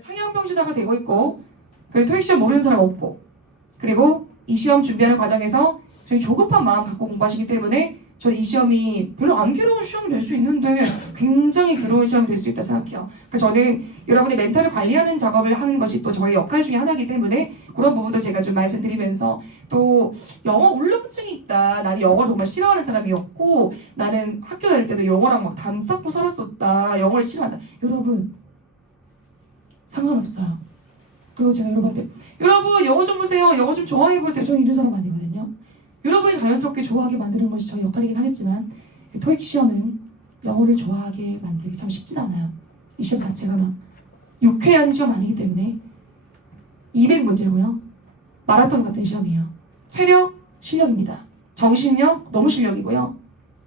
상향평준화가 되고 있고, 그리고 토익 시험 모르는 사람 없고, 그리고 이 시험 준비하는 과정에서 저희 조급한 마음 갖고 공부하시기 때문에 저는 이 시험이 별로 안 괴로운 시험이 될 수 있는데 굉장히 괴로운 시험이 될 수 있다 생각해요. 그래서 저는 여러분의 멘탈을 관리하는 작업을 하는 것이 또 저의 역할 중에 하나이기 때문에 그런 부분도 제가 좀 말씀드리면서, 또 영어 울렁증이 있다, 나는 영어를 정말 싫어하는 사람이었고 나는 학교 다닐 때도 영어랑 막 단 쌓고 살았었다, 영어를 싫어한다, 여러분 상관없어요. 그리고 제가 여러분한테 여러분 영어 좀 보세요, 영어 좀 좋아해보세요, 저는 이런 사람 아니거든요. 여러분이 자연스럽게 좋아하게 만드는 것이 저의 역할이긴 하겠지만, 토익 시험은 영어를 좋아하게 만들기 참 쉽진 않아요. 이 시험 자체가 막 유쾌한 시험 아니기 때문에 200문제고요. 마라톤 같은 시험이에요. 체력, 실력입니다. 정신력, 너무 실력이고요.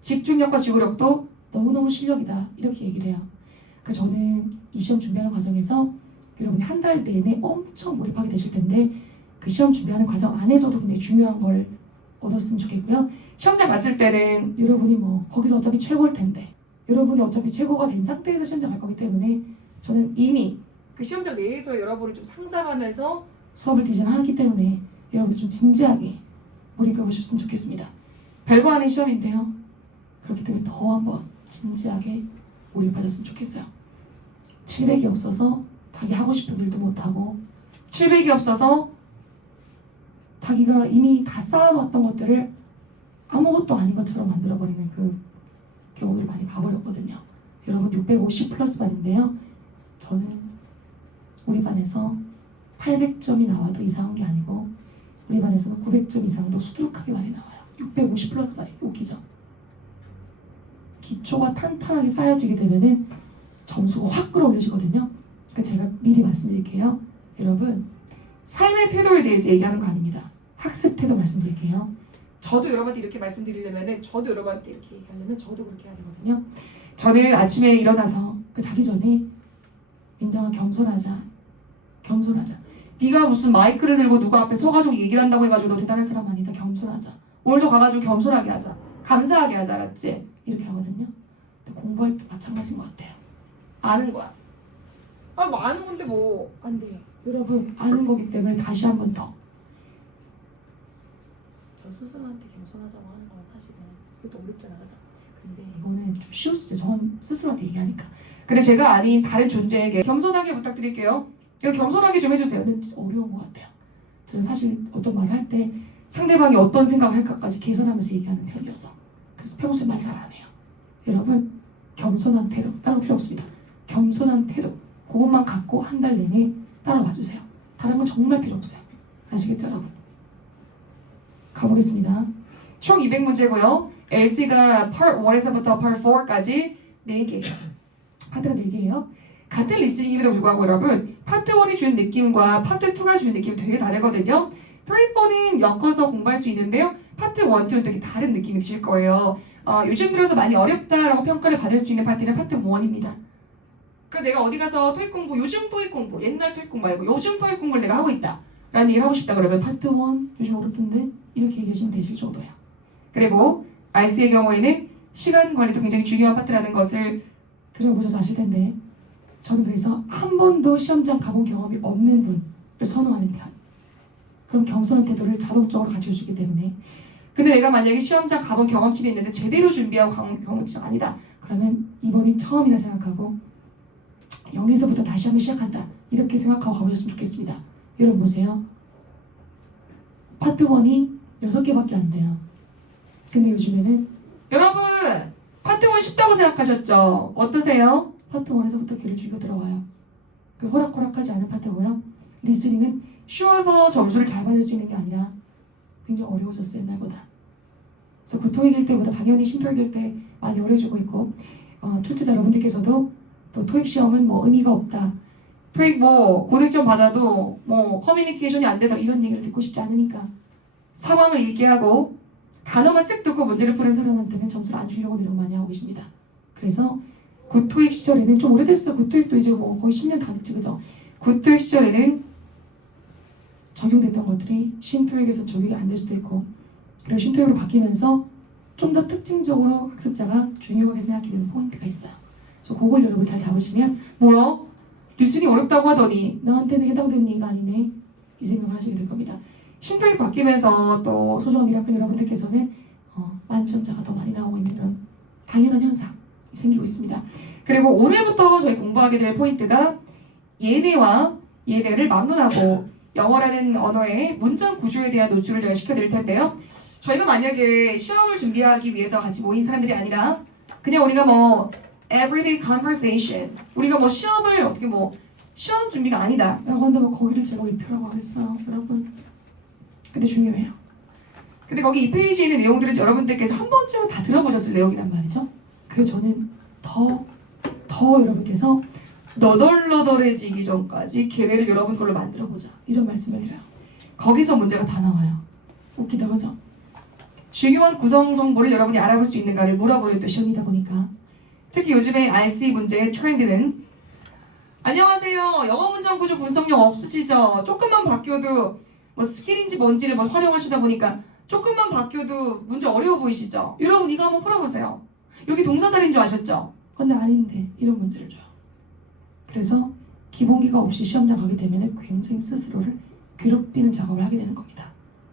집중력과 지구력도 너무너무 실력이다, 이렇게 얘기를 해요. 그래서 저는 이 시험 준비하는 과정에서 여러분이 한 달 내내 엄청 몰입하게 되실 텐데, 그 시험 준비하는 과정 안에서도 굉장히 중요한 걸 얻었으면 좋겠고요. 시험장 갔을 때는 여러분이 뭐 거기서 어차피 최고일 텐데, 여러분이 어차피 최고가 된 상태에서 시험장 갈 거기 때문에 저는 이미 그 시험장 내에서 여러분을 좀 상상하면서 수업을 디자인하기 때문에 여러분들 좀 진지하게 몰입해 보셨으면 좋겠습니다. 별거 아닌 시험인데요. 그렇기 때문에 더 한번 진지하게 몰입하셨으면 좋겠어요. 700이 없어서 자기 하고 싶은 일도 못하고, 700이 없어서 자기가 이미 다 쌓아놨던 것들을 아무것도 아닌 것처럼 만들어버리는 그 경우를 많이 봐버렸거든요. 여러분 650 플러스 반인데요. 저는 우리 반에서 800점이 나와도 이상한 게 아니고 우리 반에서는 900점 이상도 수두룩하게 많이 나와요. 650 플러스 반이 웃기죠. 기초가 탄탄하게 쌓여지게 되면은 점수가 확 끌어올려지거든요. 그러니까 제가 미리 말씀드릴게요. 여러분, 삶의 태도에 대해서 얘기하는 거 아닙니다. 학습 태도 말씀드릴게요. 저도 여러분한테 이렇게 말씀드리려면, 저도 여러분한테 이렇게 얘기하려면 저도 그렇게 해야 되거든요. 저는 아침에 일어나서 자기 전에 민정아, 겸손하자. 겸손하자. 네가 무슨 마이크를 들고 누가 앞에 서가지고 얘기를 한다고 해가지고 너 대단한 사람 아니다. 겸손하자. 오늘도 가가지고 겸손하게 하자. 감사하게 하자. 알았지? 이렇게 하거든요. 근데 공부할 때 마찬가지인 것 같아요. 아는 거야. 뭐 아는 건데 뭐 안 돼. 여러분, 아는 거기 때문에 다시 한 번 더. 저 스스로한테 겸손하자고 하는 건 사실은 그것도 어렵잖아, 그죠? 근데 이거는 좀 쉬울 수 있어요. 전 스스로한테 얘기하니까. 근데 제가 아닌 다른 존재에게 겸손하게 부탁드릴게요. 이렇게 겸손하게 좀 해주세요. 근데 진짜 어려운 것 같아요. 저는 사실 어떤 말을 할 때 상대방이 어떤 생각을 할까까지 계산하면서 얘기하는 편이어서, 그래서 평소에 말 잘 안 해요. 여러분, 겸손한 태도, 다른 거 필요 없습니다. 겸손한 태도, 그것만 갖고 한 달 내내 따라와 주세요. 다른 건 정말 필요 없어요. 아시겠죠, 여러분? 가보겠습니다. 총 200문제고요. LC가 Part 1에서부터 Part 4까지 4개예요. 파트가 4개예요. 같은 리스닝임에도 불구하고 여러분, 파트 1이 주는 느낌과 파트 2가 주는 느낌이 되게 다르거든요. 3, 4는 엮어서 공부할 수 있는데요. 파트 1, 2는 되게 다른 느낌이 들 거예요. 요즘 들어서 많이 어렵다라고 평가를 받을 수 있는 파트는 파트 1입니다. 그래서 내가 어디 가서 토익 공부, 요즘 토익 공부, 옛날 토익 공부 말고 요즘 토익 공부를 내가 하고 있다 라는 얘기를 하고 싶다 그러면 파트 1, 요즘 어렵던데? 이렇게 얘기하시면 되실 정도예요. 그리고 RC의 경우에는 시간 관리도 굉장히 중요한 파트라는 것을 들어보셔서 아실 텐데, 저는 그래서 한 번도 시험장 가본 경험이 없는 분을 선호하는 편. 그럼 겸손한 태도를 자동적으로 가져주기 때문에. 근데 내가 만약에 시험장 가본 경험치는 있는데 제대로 준비하고 간 경험치가 아니다, 그러면 이번이 처음이라 생각하고 여기서부터 다시 한번 시작한다, 이렇게 생각하고 가보셨으면 좋겠습니다. 여러분 보세요. 파트 1이 6개밖에 안 돼요. 근데 요즘에는 여러분 파트 1 쉽다고 생각하셨죠? 어떠세요? 파트 1에서부터 귀를 죽여 들어와요. 그 호락호락하지 않은 파트고요. 리스닝은 쉬워서 점수를 잘 받을 수 있는 게 아니라 굉장히 어려워졌어요, 옛날보다. 그래서 구토익일 때보다 당연히 신토익일 때 많이 어려지고 있고, 출제자 여러분들께서도 또 토익 시험은 뭐 의미가 없다, 토익 뭐 고득점 받아도 뭐 커뮤니케이션이 안 되더라, 이런 얘기를 듣고 싶지 않으니까 상황을 읽게 하고 단어만 쓱 듣고 문제를 푸는 사람한테는 점수를 안 주려고 노력 많이 하고 계십니다. 그래서 구토익 시절에는 좀 오래됐어요. 구토익도 이제 뭐 거의 10년 다 됐지, 그죠? 구토익 시절에는 적용됐던 것들이 신토익에서 적용이 안 될 수도 있고, 그리고 신토익으로 바뀌면서 좀 더 특징적으로 학습자가 중요하게 생각하게 되는 포인트가 있어요. 그래서 그걸 여러분 잘 잡으시면, 뭐요? 리스닝 어렵다고 하더니 나한테는 해당되는 얘기가 아니네. 이 생각을 하시게 될 겁니다. 신토익 바뀌면서 또 소중한 미라클 여러분들께서는 만점자가 더 많이 나오고 있는 이런 당연한 현상이 생기고 있습니다. 그리고 오늘부터 저희 공부하게 될 포인트가 얘네와 얘네를 막론하고 영어라는 언어의 문장 구조에 대한 노출을 제가 시켜드릴 텐데요. 저희가 만약에 시험을 준비하기 위해서 같이 모인 사람들이 아니라 그냥 우리가 뭐 everyday conversation, 우리가 뭐 시험을 어떻게 뭐 시험 준비가 아니다 라고 한다면 거기를 제가 왜 표라고 하겠어요, 여러분. 근데 중요해요. 근데 거기 이 페이지에 있는 내용들은 여러분들께서 한 번쯤은 다 들어보셨을 내용이란 말이죠. 그래서 저는 더 여러분께서 너덜너덜해지기 전까지 걔네를 여러분 걸로 만들어보자, 이런 말씀을 드려요. 거기서 문제가 다 나와요. 웃기다, 그죠? 중요한 구성 정보를 여러분이 알아볼 수 있는가를 물어보는 또 시험이다 보니까 특히 요즘에 RC 문제의 트렌드는 안녕하세요, 영어 문장 구조 분석력 없으시죠? 조금만 바뀌어도 뭐 스킬인지 뭔지를 뭐 활용하시다 보니까 조금만 바뀌어도 문제 어려워 보이시죠? 여러분 이거 한번 풀어보세요. 여기 동사자리인 줄 아셨죠? 근데 아닌데 이런 문제를 줘요. 그래서 기본기가 없이 시험장 가게 되면 굉장히 스스로를 괴롭히는 작업을 하게 되는 겁니다.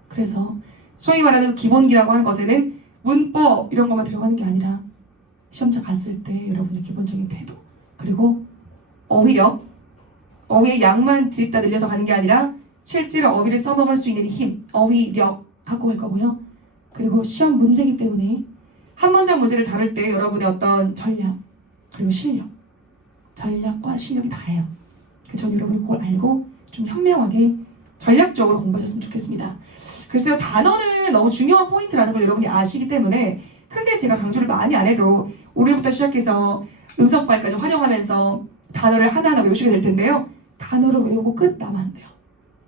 그래서 소위 말하는 기본기라고 하는 것에는 문법 이런 것만 들어가는 게 아니라 시험장 갔을 때 여러분의 기본적인 태도, 그리고 어휘력, 어휘의 양만 드립다 늘려서 가는 게 아니라 실제로 어휘를 써먹을 수 있는 힘, 어휘력 갖고 갈 거고요. 그리고 시험 문제이기 때문에 한 문장 문제를 다룰 때 여러분의 어떤 전략, 그리고 실력, 전략과 실력이 다예요. 그래서 저는 여러분이 그걸 알고 좀 현명하게 전략적으로 공부하셨으면 좋겠습니다. 글쎄요, 단어는 너무 중요한 포인트라는 걸 여러분이 아시기 때문에 크게 제가 강조를 많이 안 해도 오늘부터 시작해서 음성파일까지 활용하면서 단어를 하나하나 외우시게 될 텐데요. 단어를 외우고 끝 나면 안 돼요.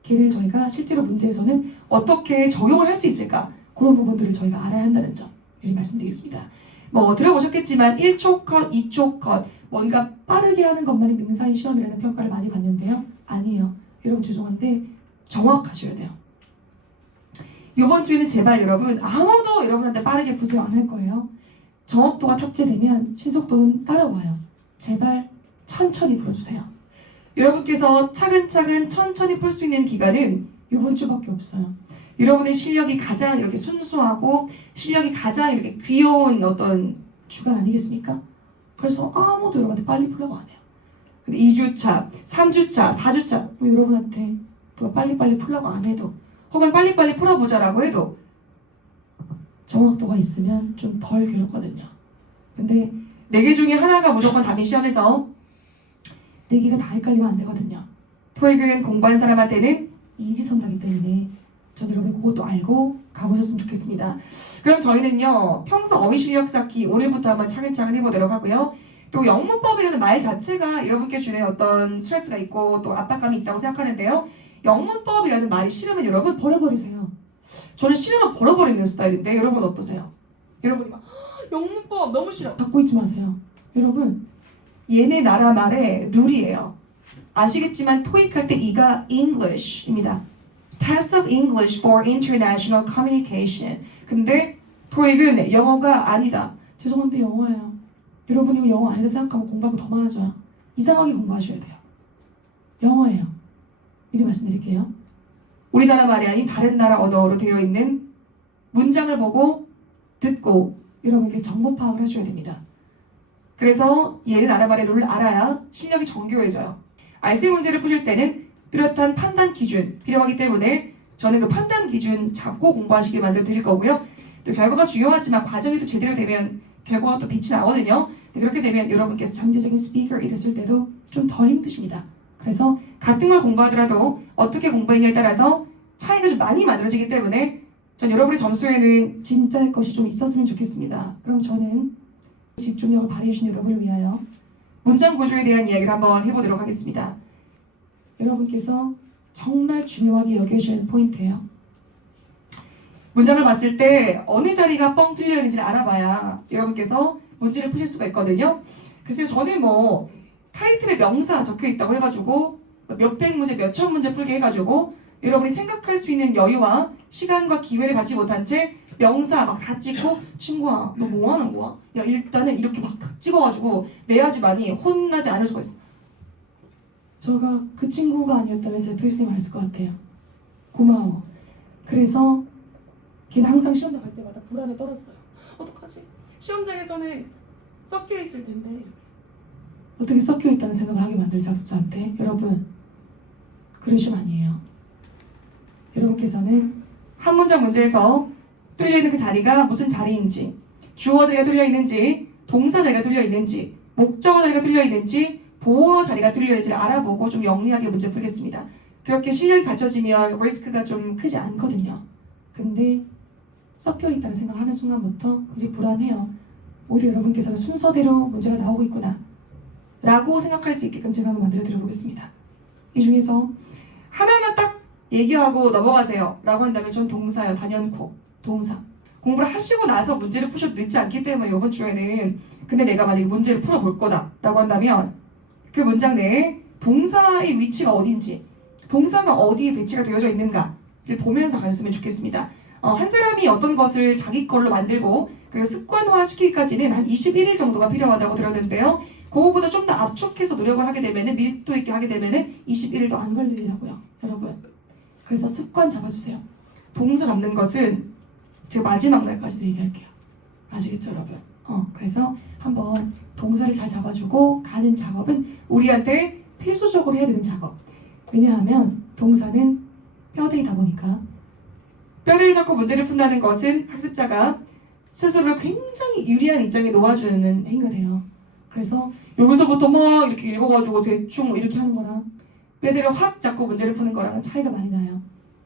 걔를 저희가 실제로 문제에서는 어떻게 적용을 할 수 있을까, 그런 부분들을 저희가 알아야 한다는 점 미리 말씀드리겠습니다. 뭐 들어보셨겠지만 1초 컷, 2초 컷, 뭔가 빠르게 하는 것만이 능사인 시험이라는 평가를 많이 받는데요. 아니에요. 여러분 죄송한데 정확하셔야 돼요. 이번 주에는 제발 여러분 아무도 여러분한테 빠르게 부정 안 할 거예요. 정확도가 탑재되면 신속도는 따라와요. 제발 천천히 풀어주세요. 여러분께서 차근차근 천천히 풀 수 있는 기간은 이번 주밖에 없어요. 여러분의 실력이 가장 이렇게 순수하고 실력이 가장 이렇게 귀여운 어떤 주간 아니겠습니까? 그래서 아무도 여러분한테 빨리 풀라고 안 해요. 근데 2주차, 3주차, 4주차 여러분한테 누가 빨리빨리 풀라고 안 해도, 혹은 빨리빨리 풀어보자라고 해도 정확도가 있으면 좀 덜 괴롭거든요. 근데 4개 중에 하나가 무조건 답인 시험에서 4개가 다 헷갈리면 안 되거든요. 토익은 공부한 사람한테는 이지선다기 때문에 전 여러분 그것도 알고 가보셨으면 좋겠습니다. 그럼 저희는요, 평소 어휘 실력 쌓기 오늘부터 한번 차근차근 해보도록 하고요. 또 영문법이라는 말 자체가 여러분께 주는 어떤 스트레스가 있고 또 압박감이 있다고 생각하는데요. 영문법이라는 말이 싫으면 여러분 버려버리세요. 저는 싫으면 버려버리는 스타일인데 여러분 어떠세요? 여러분이 막 영문법 너무 싫어 갖고 있지 마세요. 여러분 얘네 나라 말의 룰이에요. 아시겠지만 토익 할 때 이가 English입니다. Test of English for International Communication. 근데 토익은 영어가 아니다. 죄송한데 영어예요. 여러분이 이거 영어 아니다 생각하면 공부하고 더 많아져요. 이상하게 공부하셔야 돼요. 영어예요. 미리 말씀드릴게요. 우리나라 말이 아닌 다른 나라 언어로 되어 있는 문장을 보고 듣고 여러분께 정보 파악을 하셔야 됩니다. 그래서 얘는 나라 말의 룰을 알아야 실력이 정교해져요. RC 문제를 푸실 때는 뚜렷한 판단 기준 필요하기 때문에 저는 그 판단 기준 잡고 공부하시게 만들어 드릴 거고요. 또 결과가 중요하지만 과정이 또 제대로 되면 결과가 또 빛이 나거든요. 그렇게 되면 여러분께서 잠재적인 스피커가 됐을 때도 좀 덜 힘드십니다. 그래서 같은 걸 공부하더라도 어떻게 공부했냐에 따라서 차이가 좀 많이 만들어지기 때문에 전 여러분의 점수에는 진짜의 것이 좀 있었으면 좋겠습니다. 그럼 저는 집중력을 발휘해주신 여러분을 위하여 문장 구조에 대한 이야기를 한번 해보도록 하겠습니다. 여러분께서 정말 중요하게 여겨주셔야 하는 포인트예요. 문장을 봤을 때 어느 자리가 뻥 뚫려 있는지를 알아봐야 여러분께서 문제를 푸실 수가 있거든요. 그래서 저는 뭐 타이틀에 명사 적혀 있다고 해가지고 몇백 문제, 몇천 문제 풀게 해가지고 여러분이 생각할 수 있는 여유와 시간과 기회를 갖지 못한 채 명사 막 다 찍고 친구야 너 뭐 하는 거야? 야 일단은 이렇게 막 찍어가지고 내야지만이 혼나지 않을 수가 있어. 저가 그 친구가 아니었다면 제 토익쌤이 안 했을 것 같아요. 고마워. 그래서 걔는 항상 시험 나갈 때마다 불안에 떨었어요. 어떡하지? 시험장에서는 섞여 있을 텐데 어떻게 섞여 있다는 생각을 하게 만들지 학습자한테. 여러분 그러시면 아니에요. 여러분께서는 한 문장 문제에서 뚫려있는 그 자리가 무슨 자리인지, 주어 자리가 뚫려있는지, 동사 자리가 뚫려있는지, 목적어 자리가 뚫려있는지, 보어 자리가 뚫려있는지를 알아보고 좀 영리하게 문제 풀겠습니다. 그렇게 실력이 갖춰지면 리스크가 좀 크지 않거든요. 근데 섞여있다는 생각을 하는 순간부터 이제 불안해요. 오히려 여러분께서는 순서대로 문제가 나오고 있구나 라고 생각할 수 있게끔 제가 한번 만들어 드려보겠습니다. 이 중에서 하나만 딱 얘기하고 넘어가세요 라고 한다면 전 동사요. 단연코 동사. 공부를 하시고 나서 문제를 푸셔도 늦지 않기 때문에 이번 주에는 근데 내가 만약에 문제를 풀어볼 거다 라고 한다면 그 문장 내에 동사의 위치가 어딘지, 동사가 어디에 배치가 되어져 있는가를 보면서 갔으면 좋겠습니다. 한 사람이 어떤 것을 자기 걸로 만들고 그리고 습관화 시키기까지는 한 21일 정도가 필요하다고 들었는데요. 그거보다 좀 더 압축해서 노력을 하게 되면은, 밀도 있게 하게 되면은 21일도 안 걸리더라고요, 여러분. 그래서 습관 잡아주세요. 동사 잡는 것은 제가 마지막 날까지도 얘기할게요. 아시겠죠, 여러분? 그래서 한번 동사를 잘 잡아주고 가는 작업은 우리한테 필수적으로 해야 되는 작업. 왜냐하면 동사는 뼈대이다 보니까 뼈대를 잡고 문제를 푼다는 것은 학습자가 스스로를 굉장히 유리한 입장에 놓아주는 행위가 돼요. 그래서 여기서부터 막 이렇게 읽어가지고 대충 뭐 이렇게 하는 거랑 뼈대를 확 잡고 문제를 푸는 거랑은 차이가 많이 나요.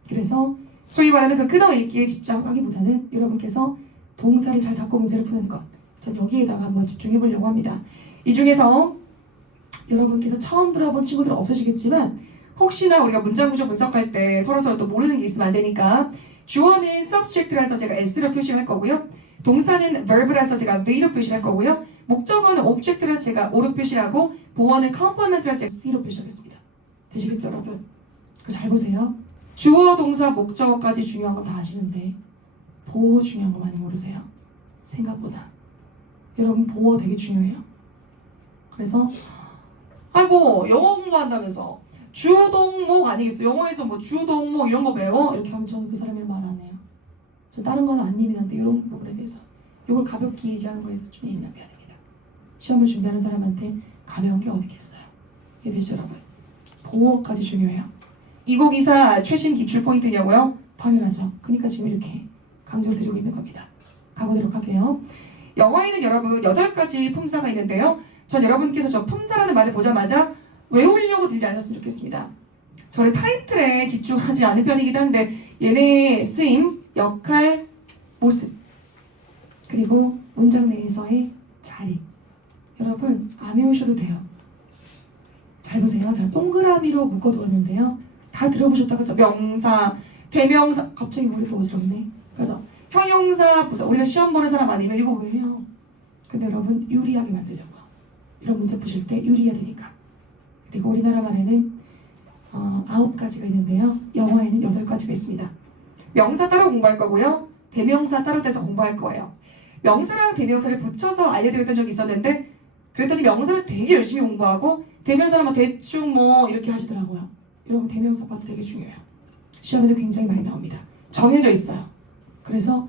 그래서 소위 말하는 그 끄덕 읽기에 집중하기보다는 여러분께서 동사를 잘 잡고 문제를 푸는 것, 전 여기에다가 한번 집중해 보려고 합니다. 이 중에서 여러분께서 처음 들어본 친구들은 없으시겠지만 혹시나 우리가 문장 구조 분석할 때 서로서로 또 모르는 게 있으면 안 되니까 주어는 subject라서 제가 s로 표시할 거고요. 동사는 verb라서 제가 v로 표시할 거고요. 목적어는 object라서 제가 o로 표시하고 보어는 complement라서 제가 c로 표시하겠습니다. 되시겠죠, 여러분? 잘 보세요. 주어, 동사, 목적어까지 중요한 건 다 아시는데 보어 중요한 거 많이 모르세요. 생각보다. 여러분 보어 되게 중요해요. 그래서 아이고 영어 공부한다면서 주동목 아니겠어요? 영어에서 뭐 주동목 이런 거 배워? 이렇게 하면 저는 그 사람 이름 말 안 해요. 저 다른 거는 안 예민한데 이런 부분에 대해서 이걸 가볍게 얘기하는 거에 대해서 좀 예민한 편입니다. 시험을 준비하는 사람한테 가벼운 게 어디 있겠어요? 이해되죠, 여러분? 보어까지 중요해요. 2024 최신 기출 포인트냐고요? 당연하죠. 그러니까 지금 이렇게 강조를 드리고 있는 겁니다. 가보도록 할게요. 영어에는 여러분 8가지 품사가 있는데요. 전 여러분께서 저 품사라는 말을 보자마자 외우려고 들지 않으셨으면 좋겠습니다. 저는 타이틀에 집중하지 않은 편이기도 한데 얘네의 쓰임, 역할, 모습 그리고 문장 내에서의 자리 여러분 안 외우셔도 돼요. 잘 보세요. 제가 동그라미로 묶어두었는데요. 다 들어보셨다가 저 명사, 대명사 갑자기 머리도 어지럽네. 그래서 형용사, 부사 우리가 시험 보는 사람 아니면 이거 왜 해요? 근데 여러분 유리하게 만들려고요. 이런 문제 푸실 때 유리해야 되니까. 그리고 우리나라 말에는 9가지가 있는데요. 영어에는 8가지가 있습니다. 명사 따로 공부할 거고요. 대명사 따로 떼서 공부할 거예요. 명사랑 대명사를 붙여서 알려드렸던 적이 있었는데 그랬더니 명사를 되게 열심히 공부하고 대명사는 뭐 대충 뭐 이렇게 하시더라고요. 여러분 대명사 파트 되게 중요해요. 시험에도 굉장히 많이 나옵니다. 정해져 있어요. 그래서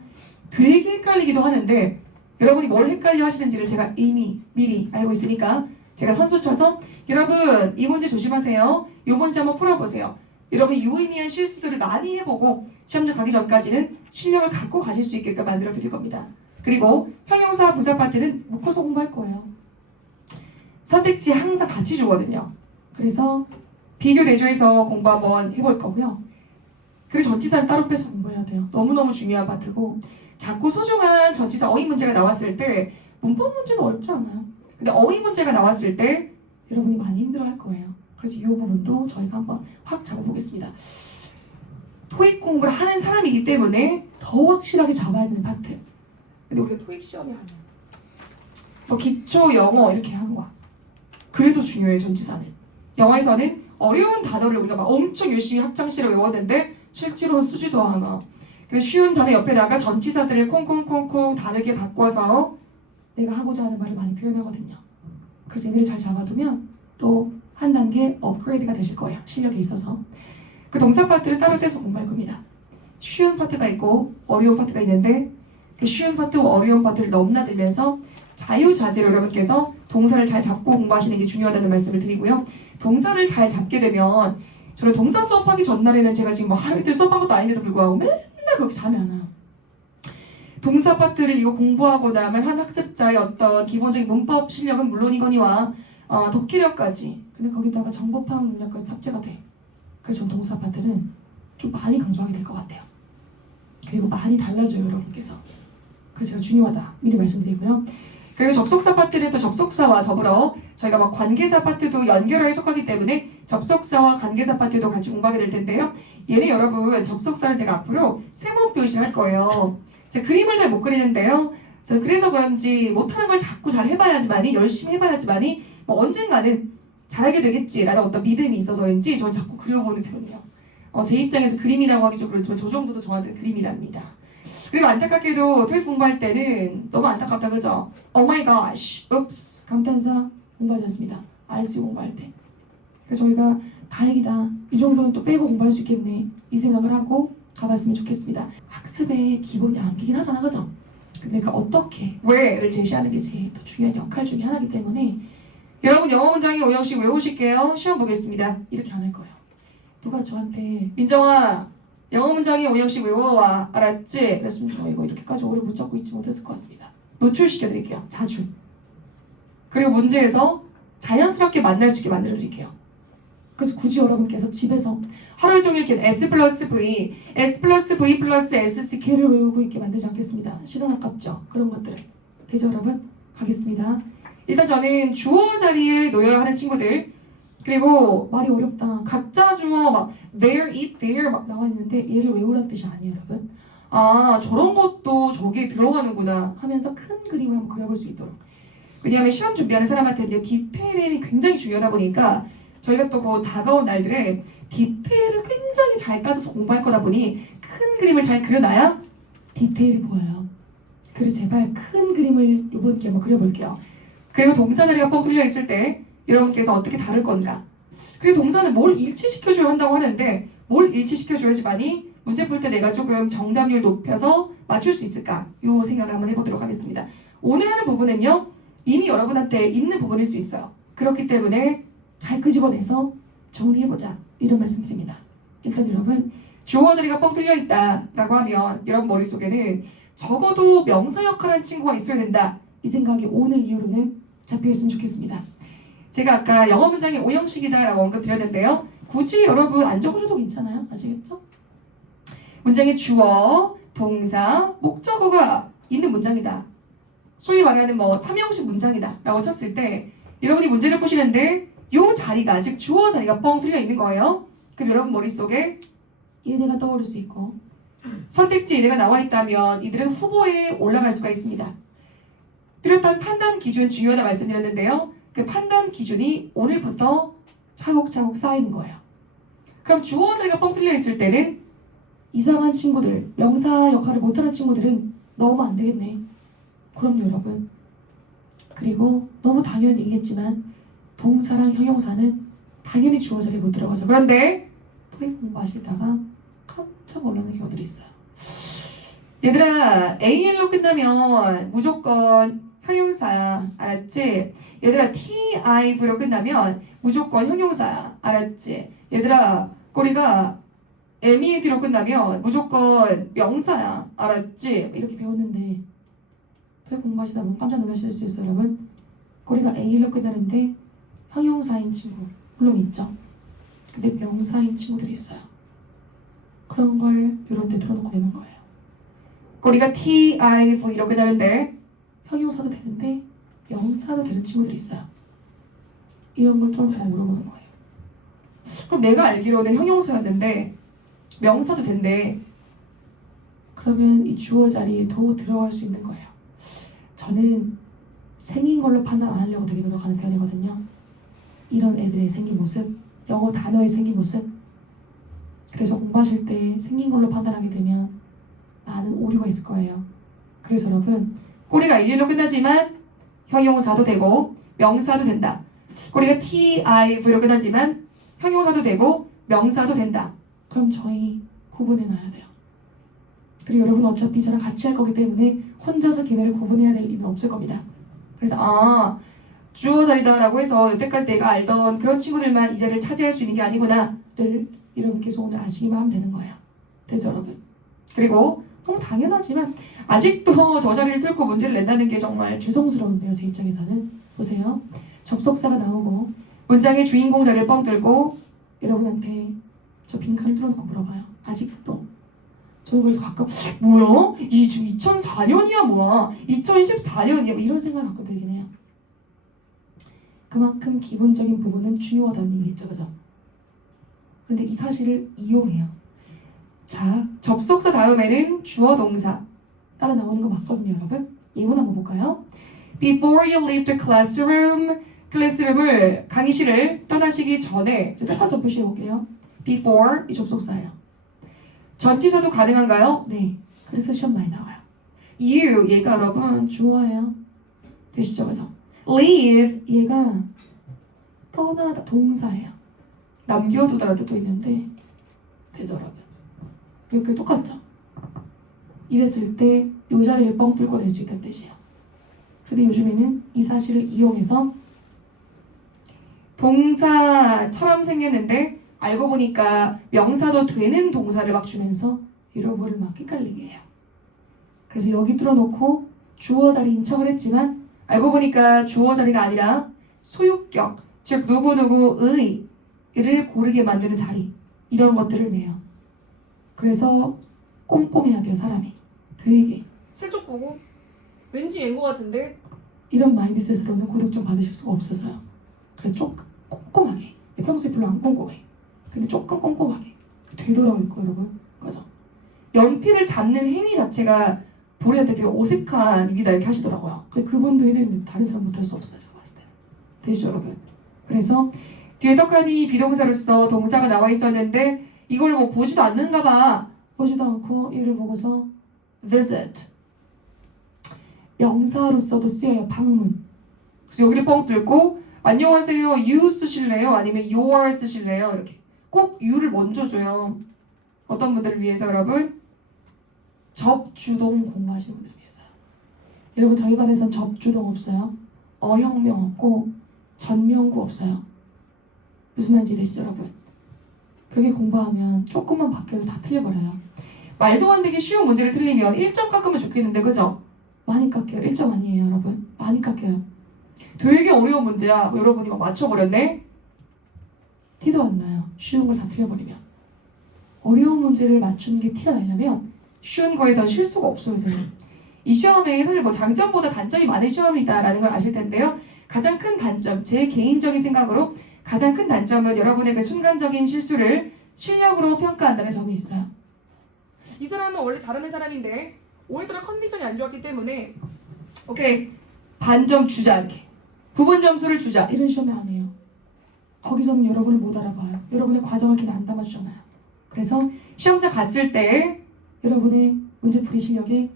되게 헷갈리기도 하는데 여러분이 뭘 헷갈려 하시는지를 제가 이미 미리 알고 있으니까 제가 선수 쳐서 여러분 이 문제 조심하세요. 이 문제 한번 풀어보세요. 여러분이 유의미한 실수들을 많이 해보고 시험장 가기 전까지는 실력을 갖고 가실 수 있게끔 만들어 드릴 겁니다. 그리고 형용사 부사 파트는 묶어서 공부할 거예요. 선택지 항상 같이 주거든요. 그래서 비교 대조해서 공부 한번 해볼 거고요. 그리고 전치사는 따로 빼서 공부해야 돼요. 너무너무 중요한 파트고 작고 소중한 전치사 어휘 문제가 나왔을 때 문법 문제는 어렵지 않아요. 근데 어휘 문제가 나왔을 때 여러분이 많이 힘들어할 거예요. 그래서 이 부분도 저희가 한번 확 잡아보겠습니다. 토익 공부를 하는 사람이기 때문에 더 확실하게 잡아야 되는 파트. 근데 우리가 토익 시험이 아니야. 뭐 기초 영어 이렇게 하는 거야. 그래도 중요해 전치사는. 영어에서는 어려운 단어를 우리가 막 엄청 열심히 학창시절에 외웠는데 실제로 쓰지도 않아. 그 쉬운 단어 옆에다가 전치사들을 콩콩콩콩 다르게 바꿔서 내가 하고자 하는 말을 많이 표현하거든요. 그래서 얘네를 잘 잡아두면 또 한 단계 업그레이드가 되실 거예요. 실력에 있어서. 그 동사 파트를 따로 떼서 공부할 겁니다. 쉬운 파트가 있고 어려운 파트가 있는데 그 쉬운 파트와 어려운 파트를 넘나들면서 자유자재로 여러분께서 동사를 잘 잡고 공부하시는 게 중요하다는 말씀을 드리고요. 동사를 잘 잡게 되면 저는 동사 수업하기 전날에는 제가 지금 뭐 하루 이틀 수업한 것도 아닌데도 불구하고 맨날 그렇게 잠이 안 와요. 동사 파트를 이거 공부하고 나면 한 학습자의 어떤 기본적인 문법 실력은 물론이거니와 독해력까지 근데 거기다가 정보 파악 능력까지 탑재가 돼. 그래서 전 동사 파트는 좀 많이 강조하게 될 것 같아요. 그리고 많이 달라져요 여러분께서. 그래서 제가 중요하다 미리 말씀드리고요. 그리고 접속사 파트는 또 접속사와 더불어 저희가 막 관계사 파트도 연결해 해석하기 때문에 접속사와 관계사 파트도 같이 공부하게 될 텐데요. 얘는 여러분 접속사를 제가 앞으로 세모 표시를 할 거예요. 제가 그림을 잘 못 그리는데요. 그래서 그런지 못하는 걸 자꾸 잘 해봐야지만이 열심히 해봐야지만이 뭐 언젠가는 잘하게 되겠지라는 어떤 믿음이 있어서인지 저는 자꾸 그려보는 편이에요. 제 입장에서 그림이라고 하기 좀 그렇지만 저 정도도 저한테 그림이랍니다. 그리고 안타깝게도 토익 공부할 때는 너무 안타깝다 그죠? Oh my gosh, oops 감탄사 공부하지 않습니다. IELTS 공부할 때. 그래서 저희가 다행이다 이 정도는 또 빼고 공부할 수 있겠네 이 생각을 하고 가봤으면 좋겠습니다. 학습의 기본이 암기긴 하잖아 그죠? 근데 그 어떻게 왜를 제시하는 게 제일 더 중요한 역할 중에 하나이기 때문에 여러분 영어 문장의 오형식 외우실게요. 시험 보겠습니다. 이렇게 안 할 거예요. 누가 저한테 민정아 영어 문장의 오형식 외워와 알았지? 그랬으면 저 이거 이렇게까지 오래 붙잡고 있지 못했을 것 같습니다. 노출시켜드릴게요. 자주. 그리고 문제에서 자연스럽게 만날 수 있게 만들어드릴게요. 그래서 굳이 여러분께서 집에서 하루 종일 이렇게 S 플러스 V, S 플러스 V 플러스 SCK를 외우고 있게 만들지 않겠습니다. 시간 아깝죠? 그런 것들을. 되죠 여러분? 가겠습니다. 일단 저는 주어 자리에 놓여야 하는 친구들 그리고 말이 어렵다. 각자 주어 막 there, it, there 막 나와 있는데 얘를 외우라는 뜻이 아니에요 여러분. 아 저런 것도 저기에 들어가는구나 하면서 큰 그림을 한번 그려볼 수 있도록. 왜냐하면 시험 준비하는 사람한테는 디테일이 굉장히 중요하다 보니까 저희가 또 그 다가온 날들에 디테일을 굉장히 잘 따져서 공부할 거다 보니 큰 그림을 잘 그려놔야 디테일이 보여요. 그래서 제발 큰 그림을 이번 기회에 한번 그려볼게요. 그리고 동사 자리가 뻥 뚫려 있을 때 여러분께서 어떻게 다룰 건가? 그리고 동사는 뭘 일치시켜줘야 한다고 하는데 뭘 일치시켜줘야지만이 문제 풀 때 내가 조금 정답률 높여서 맞출 수 있을까? 요 생각을 한번 해보도록 하겠습니다. 오늘 하는 부분은요 이미 여러분한테 있는 부분일 수 있어요. 그렇기 때문에 잘 끄집어내서 정리해보자 이런 말씀드립니다. 일단 여러분 주어 자리가 뻥 뚫려 있다라고 하면 여러분 머릿속에는 적어도 명사 역할한 친구가 있어야 된다 이 생각이 오늘 이후로는 잡혀있으면 좋겠습니다. 제가 아까 영어 문장의 오형식이다라고 언급드렸는데요. 굳이 여러분 안 적어줘도 괜찮아요. 아시겠죠? 문장의 주어, 동사, 목적어가 있는 문장이다. 소위 말하는 뭐 삼형식 문장이다 라고 쳤을 때 여러분이 문제를 보시는데 요 자리가 즉 주어 자리가 뻥 뚫려 있는 거예요. 그럼 여러분 머릿속에 얘네가 떠오를 수 있고 선택지 얘네가 나와 있다면 이들은 후보에 올라갈 수가 있습니다. 뚜렷한 판단 기준 중요하다 말씀드렸는데요. 그 판단 기준이 오늘부터 차곡차곡 쌓이는 거예요. 그럼 주어 자리가 뻥 뚫려 있을 때는 이상한 친구들, 명사 역할을 못하는 친구들은 넣으면 안 되겠네. 그럼요 여러분. 그리고 너무 당연한 얘기겠지만 동사랑 형용사는 당연히 주어 자리에 못 들어가죠. 그런데 토익 공부하시다가 깜짝 놀라는 경우들이 있어요. 얘들아 AL로 끝나면 무조건 형용사야 알았지? 얘들아 TIV로 끝나면 무조건 형용사야 알았지? 얘들아 꼬리가 MED로 끝나면 무조건 명사야 알았지? 이렇게 배웠는데 토익 공부하시다 보면 깜짝 놀라실 수 있어요 여러분. 꼬리가 AL로 끝나는데 형용사인 친구 물론 있죠. 근데 명사인 친구들이 있어요. 그런 걸 이런 데 들어놓고 되는 거예요. 꼬리가 TIV로 끝나는데 형용사도 되는데 명사도 되는 친구들이 있어요. 이런 걸 들어놓고 물어보는 거예요. 그럼 내가 알기로는 형용사였는데 명사도 된대. 그러면 이 주어 자리에도 들어갈 수 있는 거예요. 저는 생긴 걸로 판단 안 하려고 되게 노력하는 편이거든요. 이런 애들의 생긴 모습, 영어 단어의 생긴 모습. 그래서 공부하실 때 생긴 걸로 판단하게 되면 많은 오류가 있을 거예요. 그래서 여러분 꼬리가 일일로 끝나지만 형용사도 되고 명사도 된다. 우리가 TIV로 끝나지만 형용사도 되고 명사도 된다. 그럼 저희 구분해놔야 돼요. 그리고 여러분 어차피 저랑 같이 할 거기 때문에 혼자서 걔네를 구분해야 될 일은 없을 겁니다. 그래서 주어 자리다라고 해서 여태까지 내가 알던 그런 친구들만 이 자리를 차지할 수 있는 게 아니구나를 여러분 계속 오늘 아시기만 하면 되는 거예요. 되죠 여러분? 그리고 너무 당연하지만 아직도 저 자리를 뚫고 문제를 낸다는 게 정말 죄송스러운데요. 제 입장에서는. 보세요. 접속사가 나오고 문장의 주인공 자리를 뻥 뚫고 여러분한테 저 빈칸을 뚫어놓고 물어봐요. 아직도. 저 그래서 가끔 뭐야? 이 지금 2004년이야 뭐야? 2014년이야 뭐 이런 생각 가끔 들긴 해요. 그만큼 기본적인 부분은 중요하다는 얘기죠. 그죠? 근데 이 사실을 이용해요. 자, 접속사 다음에는 주어 동사 따라 나오는 거 맞거든요, 여러분. 예문 한번 볼까요? Before you leave the classroom, 클래스룸을 강의실을 떠나시기 전에 똑같이 표시해 볼게요. Before 이 접속사예요. 전치사도 가능한가요? 네. 그래서 시험 많이 나와요. You 얘가 여러분 주어예요. 되시죠, 그죠? Leave 얘가 떠나다 동사예요. 남겨두다라는 뜻도 있는데 되죠, 여러분? 이렇게 똑같죠? 이랬을 때 요 자리를 뻥 뚫고 낼 수 있다는 뜻이에요. 근데 요즘에는 이 사실을 이용해서 동사처럼 생겼는데 알고 보니까 명사도 되는 동사를 막 주면서 여러분을 막 헷갈리게 해요. 그래서 여기 뚫어놓고 주어 자리 인척을 했지만 알고 보니까 주어 자리가 아니라 소유격, 즉 누구누구의를 고르게 만드는 자리 이런 것들을 내요. 그래서 꼼꼼해야 돼요, 사람이. 되게 실적 보고 왠지 얘인 것 같은데 이런 마인드셋으로는 고득점 받으실 수가 없어서요. 그래서 조금 꼼꼼하게. 평소에 별로 안 꼼꼼해. 근데 조금 꼼꼼하게 되더라고요, 여러분. 그죠? 연필을 잡는 행위 자체가 보리한테 되게 어색한 일이다 이렇게 하시더라고요. 그분도 해야 되는데 다른 사람 못할 수 없어요, 제가 봤을 때는. 되시죠, 여러분? 그래서 뒤에 떡하니 비동사로서 동사가 나와 있었는데 이걸 뭐 보지도 않는가 봐. 보지도 않고 얘를 보고서 visit 명사로서도 쓰여요. 방문. 그래서 여기를 뻥 뚫고 안녕하세요 you 쓰실래요? 아니면 your 쓰실래요? 이렇게 꼭 you를 먼저 줘요. 어떤 분들을 위해서 여러분? 접주동 공부하시는 분들을 위해서요. 여러분 저희 반에선 접주동 없어요. 어형명 없고 전명구 없어요. 무슨 말인지 되시죠 여러분? 그렇게 공부하면 조금만 바뀌어도 다 틀려버려요. 말도 안 되게 쉬운 문제를 틀리면 1점 깎으면 좋겠는데 그죠? 많이 깎여요. 1점 아니에요 여러분. 많이 깎여요. 되게 어려운 문제야. 여러분이 막 맞춰버렸네? 티도 안 나요. 쉬운 걸 다 틀려버리면. 어려운 문제를 맞추는 게 티가 나려면 쉬운 거에선 실수가 없어야 돼요. 이 시험에 사실 뭐 장점보다 단점이 많은 시험이다라는 걸 아실 텐데요. 가장 큰 단점, 제 개인적인 생각으로 가장 큰 단점은 여러분의 그 순간적인 실수를 실력으로 평가한다는 점이 있어요. 이 사람은 원래 잘하는 사람인데 오늘따라 컨디션이 안 좋았기 때문에 오케이 반점 주자 이렇게 부분 점수를 주자 이런 시험이 아니에요. 거기서는 여러분을 못 알아봐요. 여러분의 과정을 걔는 안 담아주잖아요. 그래서 시험장 갔을 때 여러분의 문제풀이 실력에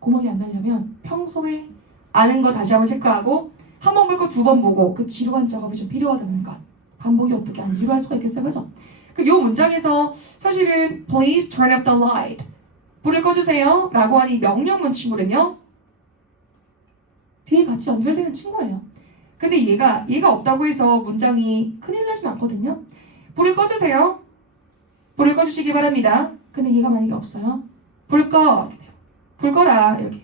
구멍이 안 나려면 평소에 아는 거 다시 한번 체크하고 한 번 볼 거 두 번 보고 그 지루한 작업이 좀 필요하다는 것. 반복이 어떻게 안 지루할 수가 있겠어요, 그죠? 요 문장에서 사실은 Please turn up the light 불을 꺼주세요 라고 하는 이 명령문 친구는요 뒤에 같이 연결되는 친구예요. 근데 얘가 없다고 해서 문장이 큰일 나진 않거든요. 불을 꺼주세요. 불을 꺼주시기 바랍니다. 근데 얘가 만약에 없어요. 불 꺼. 이렇게 돼요. 불 꺼라. 이렇게.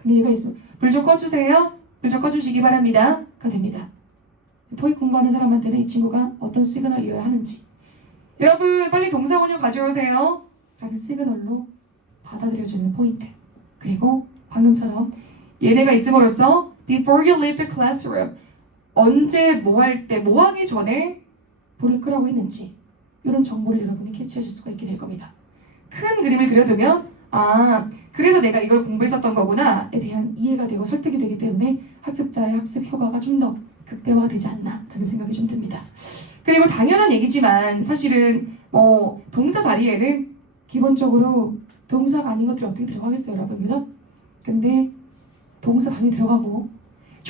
근데 얘가 있으면 불 좀 꺼주세요. 불 좀 꺼주시기 바랍니다. 가 됩니다. 토익 공부하는 사람한테는 이 친구가 어떤 시그널을 이어야 하는지. 여러분 빨리 동사 원형 가져오세요. 라는 시그널로 받아들여주는 포인트. 그리고 방금처럼 얘네가 있음으로써 before you leave the classroom 언제 뭐 할 때 뭐 하기 전에 불을 끄라고 했는지 이런 정보를 여러분이 캐치하실 수가 있게 될 겁니다. 큰 그림을 그려두면 그래서 내가 이걸 공부했었던 거구나에 대한 이해가 되고 설득이 되기 때문에 학습자의 학습 효과가 좀 더 극대화가 되지 않나 라는 생각이 좀 듭니다. 그리고 당연한 얘기지만 사실은 뭐 동사 자리에는 기본적으로 동사가 아닌 것들이 어떻게 들어가겠어요 여러분, 그죠? 근데 동사 당연히 들어가고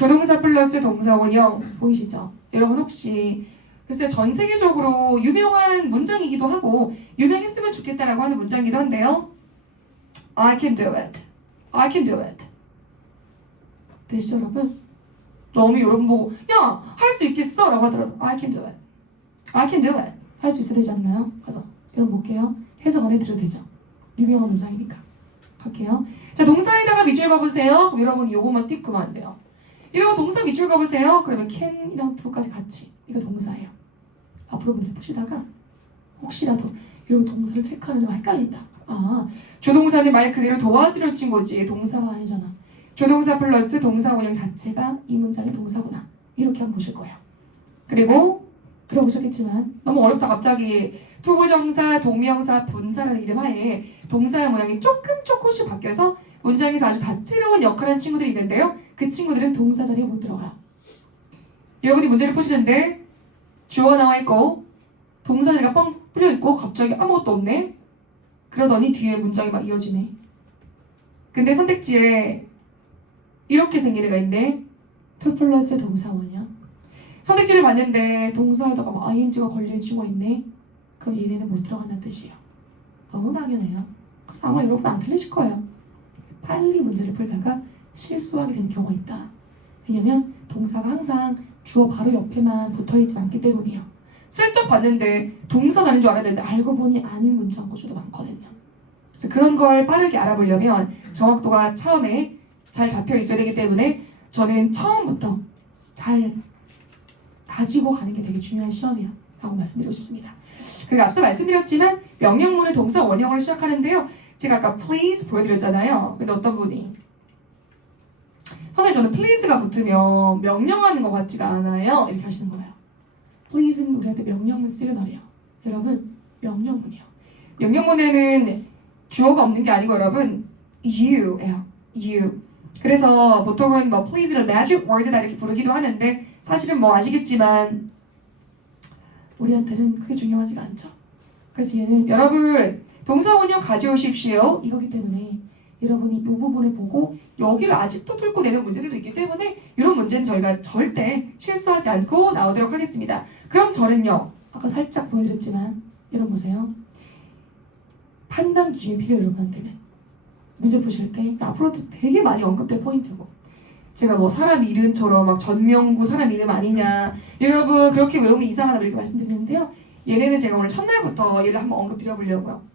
조동사 플러스 동사 원형 보이시죠? 여러분 혹시 글쎄 전 세계적으로 유명한 문장이기도 하고 유명했으면 좋겠다라고 하는 문장이기도 한데요. I can do it. I can do it. 되시죠 여러분? 너무 여러분 보고 야! 할 수 있겠어? 라고 하더라도 I can do it. I can do it. 할 수 있어야 되지 않나요? 가서 여러분 볼게요. 해석 안 해드려도 되죠? 유명한 문장이니까. 갈게요. 자, 동사에다가 밑줄 가보세요. 그럼 여러분 요거만 띡 그면 안 돼요. 이러면 동사 밑줄 가보세요. 그러면 can이랑 do까지 같이. 이거 동사예요. 앞으로 문제 푸시다가 혹시라도 이런 동사를 체크하는 데 헷갈린다. 아, 조동사는 말 그대로 도와주려 친 거지 동사가 아니잖아. 조동사 플러스 동사 원형 자체가 이 문장의 동사구나. 이렇게 한번 보실 거예요. 그리고 들어보셨겠지만 너무 어렵다 갑자기 투부정사, 동명사, 분사라는 이름 하에 동사의 모양이 조금씩 바뀌어서 문장에서 아주 다채로운 역할을 하는 친구들이 있는데요. 그 친구들은 동사 자리에 못 들어가요. 여러분이 문제를 푸시는데 주어가 나와 있고 동사 자리가 뻥 뚫려 있고 갑자기 아무것도 없네. 그러더니 뒤에 문장이 막 이어지네. 근데 선택지에 이렇게 생긴 애가 있네. to 플러스 동사 원형. 선택지를 봤는데 동사에다가 막 ing가 걸린 친구가 있네. 그럼 얘네는 못 들어간다는 뜻이에요. 너무 당연해요. 그래서 아마 여러분 안 틀리실 거예요. 빨리 문제를 풀다가 실수하게 되는 경우가 있다. 왜냐면 동사가 항상 주어 바로 옆에만 붙어있지 않기 때문이에요. 슬쩍 봤는데 동사 자리인 줄 알았는데 알고 보니 아닌 문장 구조도 많거든요. 그래서 그런 걸 빠르게 알아보려면 정확도가 처음에 잘 잡혀 있어야 되기 때문에 저는 처음부터 잘 다지고 가는 게 되게 중요한 시험이야 라고 말씀드리고 싶습니다. 그리고 앞서 말씀드렸지만 명령문은 동사 원형으로 시작하는데요. 제가 아까 please 보여드렸잖아요. 근데 어떤 분이 선생님 저는 please가 붙으면 명령하는 것 같지가 않아요. 이렇게 하시는 거예요. please는 우리한테 명령문 시그널이에요. 여러분 명령문이에요. 명령문에는 주어가 없는 게 아니고 여러분 you예요. you. 그래서 보통은 뭐 please를 magic word다 이렇게 부르기도 하는데 사실은 뭐 아시겠지만 우리한테는 그게 중요하지가 않죠. 그래서 얘는 여러분 동사 원형 가져오십시오 이거기 때문에 여러분이 이 부분을 보고 여기를 아직도 뚫고 내는 문제들도 있기 때문에 이런 문제는 저희가 절대 실수하지 않고 나오도록 하겠습니다. 그럼 저는요 아까 살짝 보여드렸지만 여러분 보세요. 판단 기준이 필요해요. 여러분한테는 문제 푸실 때 앞으로도 되게 많이 언급될 포인트고 제가 뭐 사람 이름처럼 막 전명구 사람 이름 아니냐 여러분 그렇게 외우면 이상하다고 이렇게 말씀드리는데요. 얘네는 제가 오늘 첫날부터 얘를 한번 언급드려보려고요.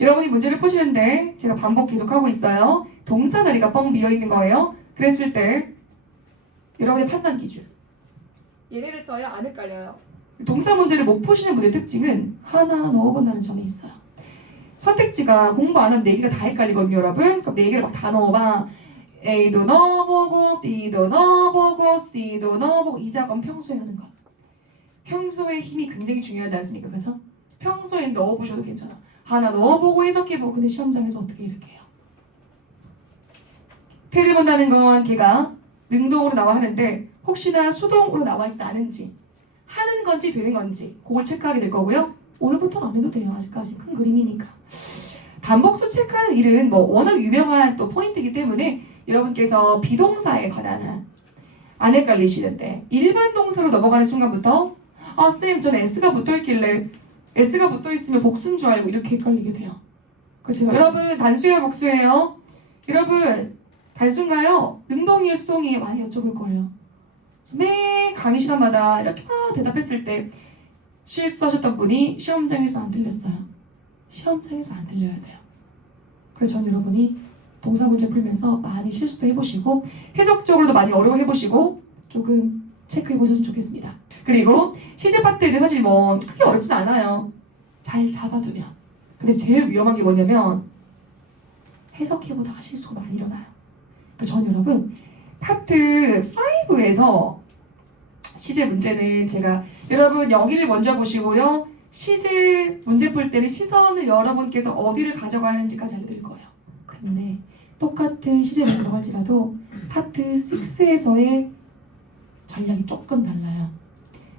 여러분이 문제를 푸시는데 제가 반복 계속하고 있어요. 동사 자리가 뻥 비어있는 거예요. 그랬을 때 여러분의 판단 기준 얘네를 써야 안 헷갈려요. 동사 문제를 못 푸시는 분의 특징은 하나 넣어본다는 점이 있어요. 선택지가 공부 안 하면 4개가 다 헷갈리거든요 여러분. 그럼 4개를 막 다 넣어봐. A도 넣어보고 B도 넣어보고 C도 넣어보고 이 작업 평소에 하는 거. 평소에 힘이 굉장히 중요하지 않습니까? 그죠? 평소에 넣어보셔도 괜찮아. 하나 넣어보고 해석해보고 근데 시험장에서 어떻게 이렇게 해요? 태를 본다는 건 걔가 능동으로 나와 하는데 혹시나 수동으로 나와 있지 않은지 하는 건지 되는 건지 그걸 체크하게 될 거고요. 오늘부터는 안 해도 돼요. 아직까지 큰 그림이니까. 반복수 체크하는 일은 뭐 워낙 유명한 또 포인트이기 때문에 여러분께서 비동사에 관한 안 헷갈리시는데 일반 동사로 넘어가는 순간부터 아 쌤 전 S가 붙어있길래 S가 붙어있으면 복수인 줄 알고 이렇게 헷갈리게 돼요. 그렇죠? 여러분 단수예요 복수예요? 여러분 단수인가요? 능동이에요 수동이에요? 많이 여쭤볼 거예요. 매 강의 시간마다 이렇게 대답했을 때 실수하셨던 분이 시험장에서 안 들렸어요. 시험장에서 안 들려야 돼요. 그래서 전 여러분이 동사 문제 풀면서 많이 실수도 해보시고 해석적으로도 많이 어려워해보시고 조금 체크해보셨으면 좋겠습니다. 그리고 시제 파트는 사실 뭐 크게 어렵진 않아요. 잘 잡아두면. 근데 제일 위험한 게 뭐냐면 해석해보다가 실수가 많이 일어나요. 그래서 전 여러분 파트 5에서 시제 문제는 제가 여러분 여기를 먼저 보시고요. 시제 문제 풀 때는 시선을 여러분께서 어디를 가져가야 하는지까지 알려드릴 거예요. 근데 똑같은 시제 문제라고 할지라도 파트 6에서의 전략이 조금 달라요.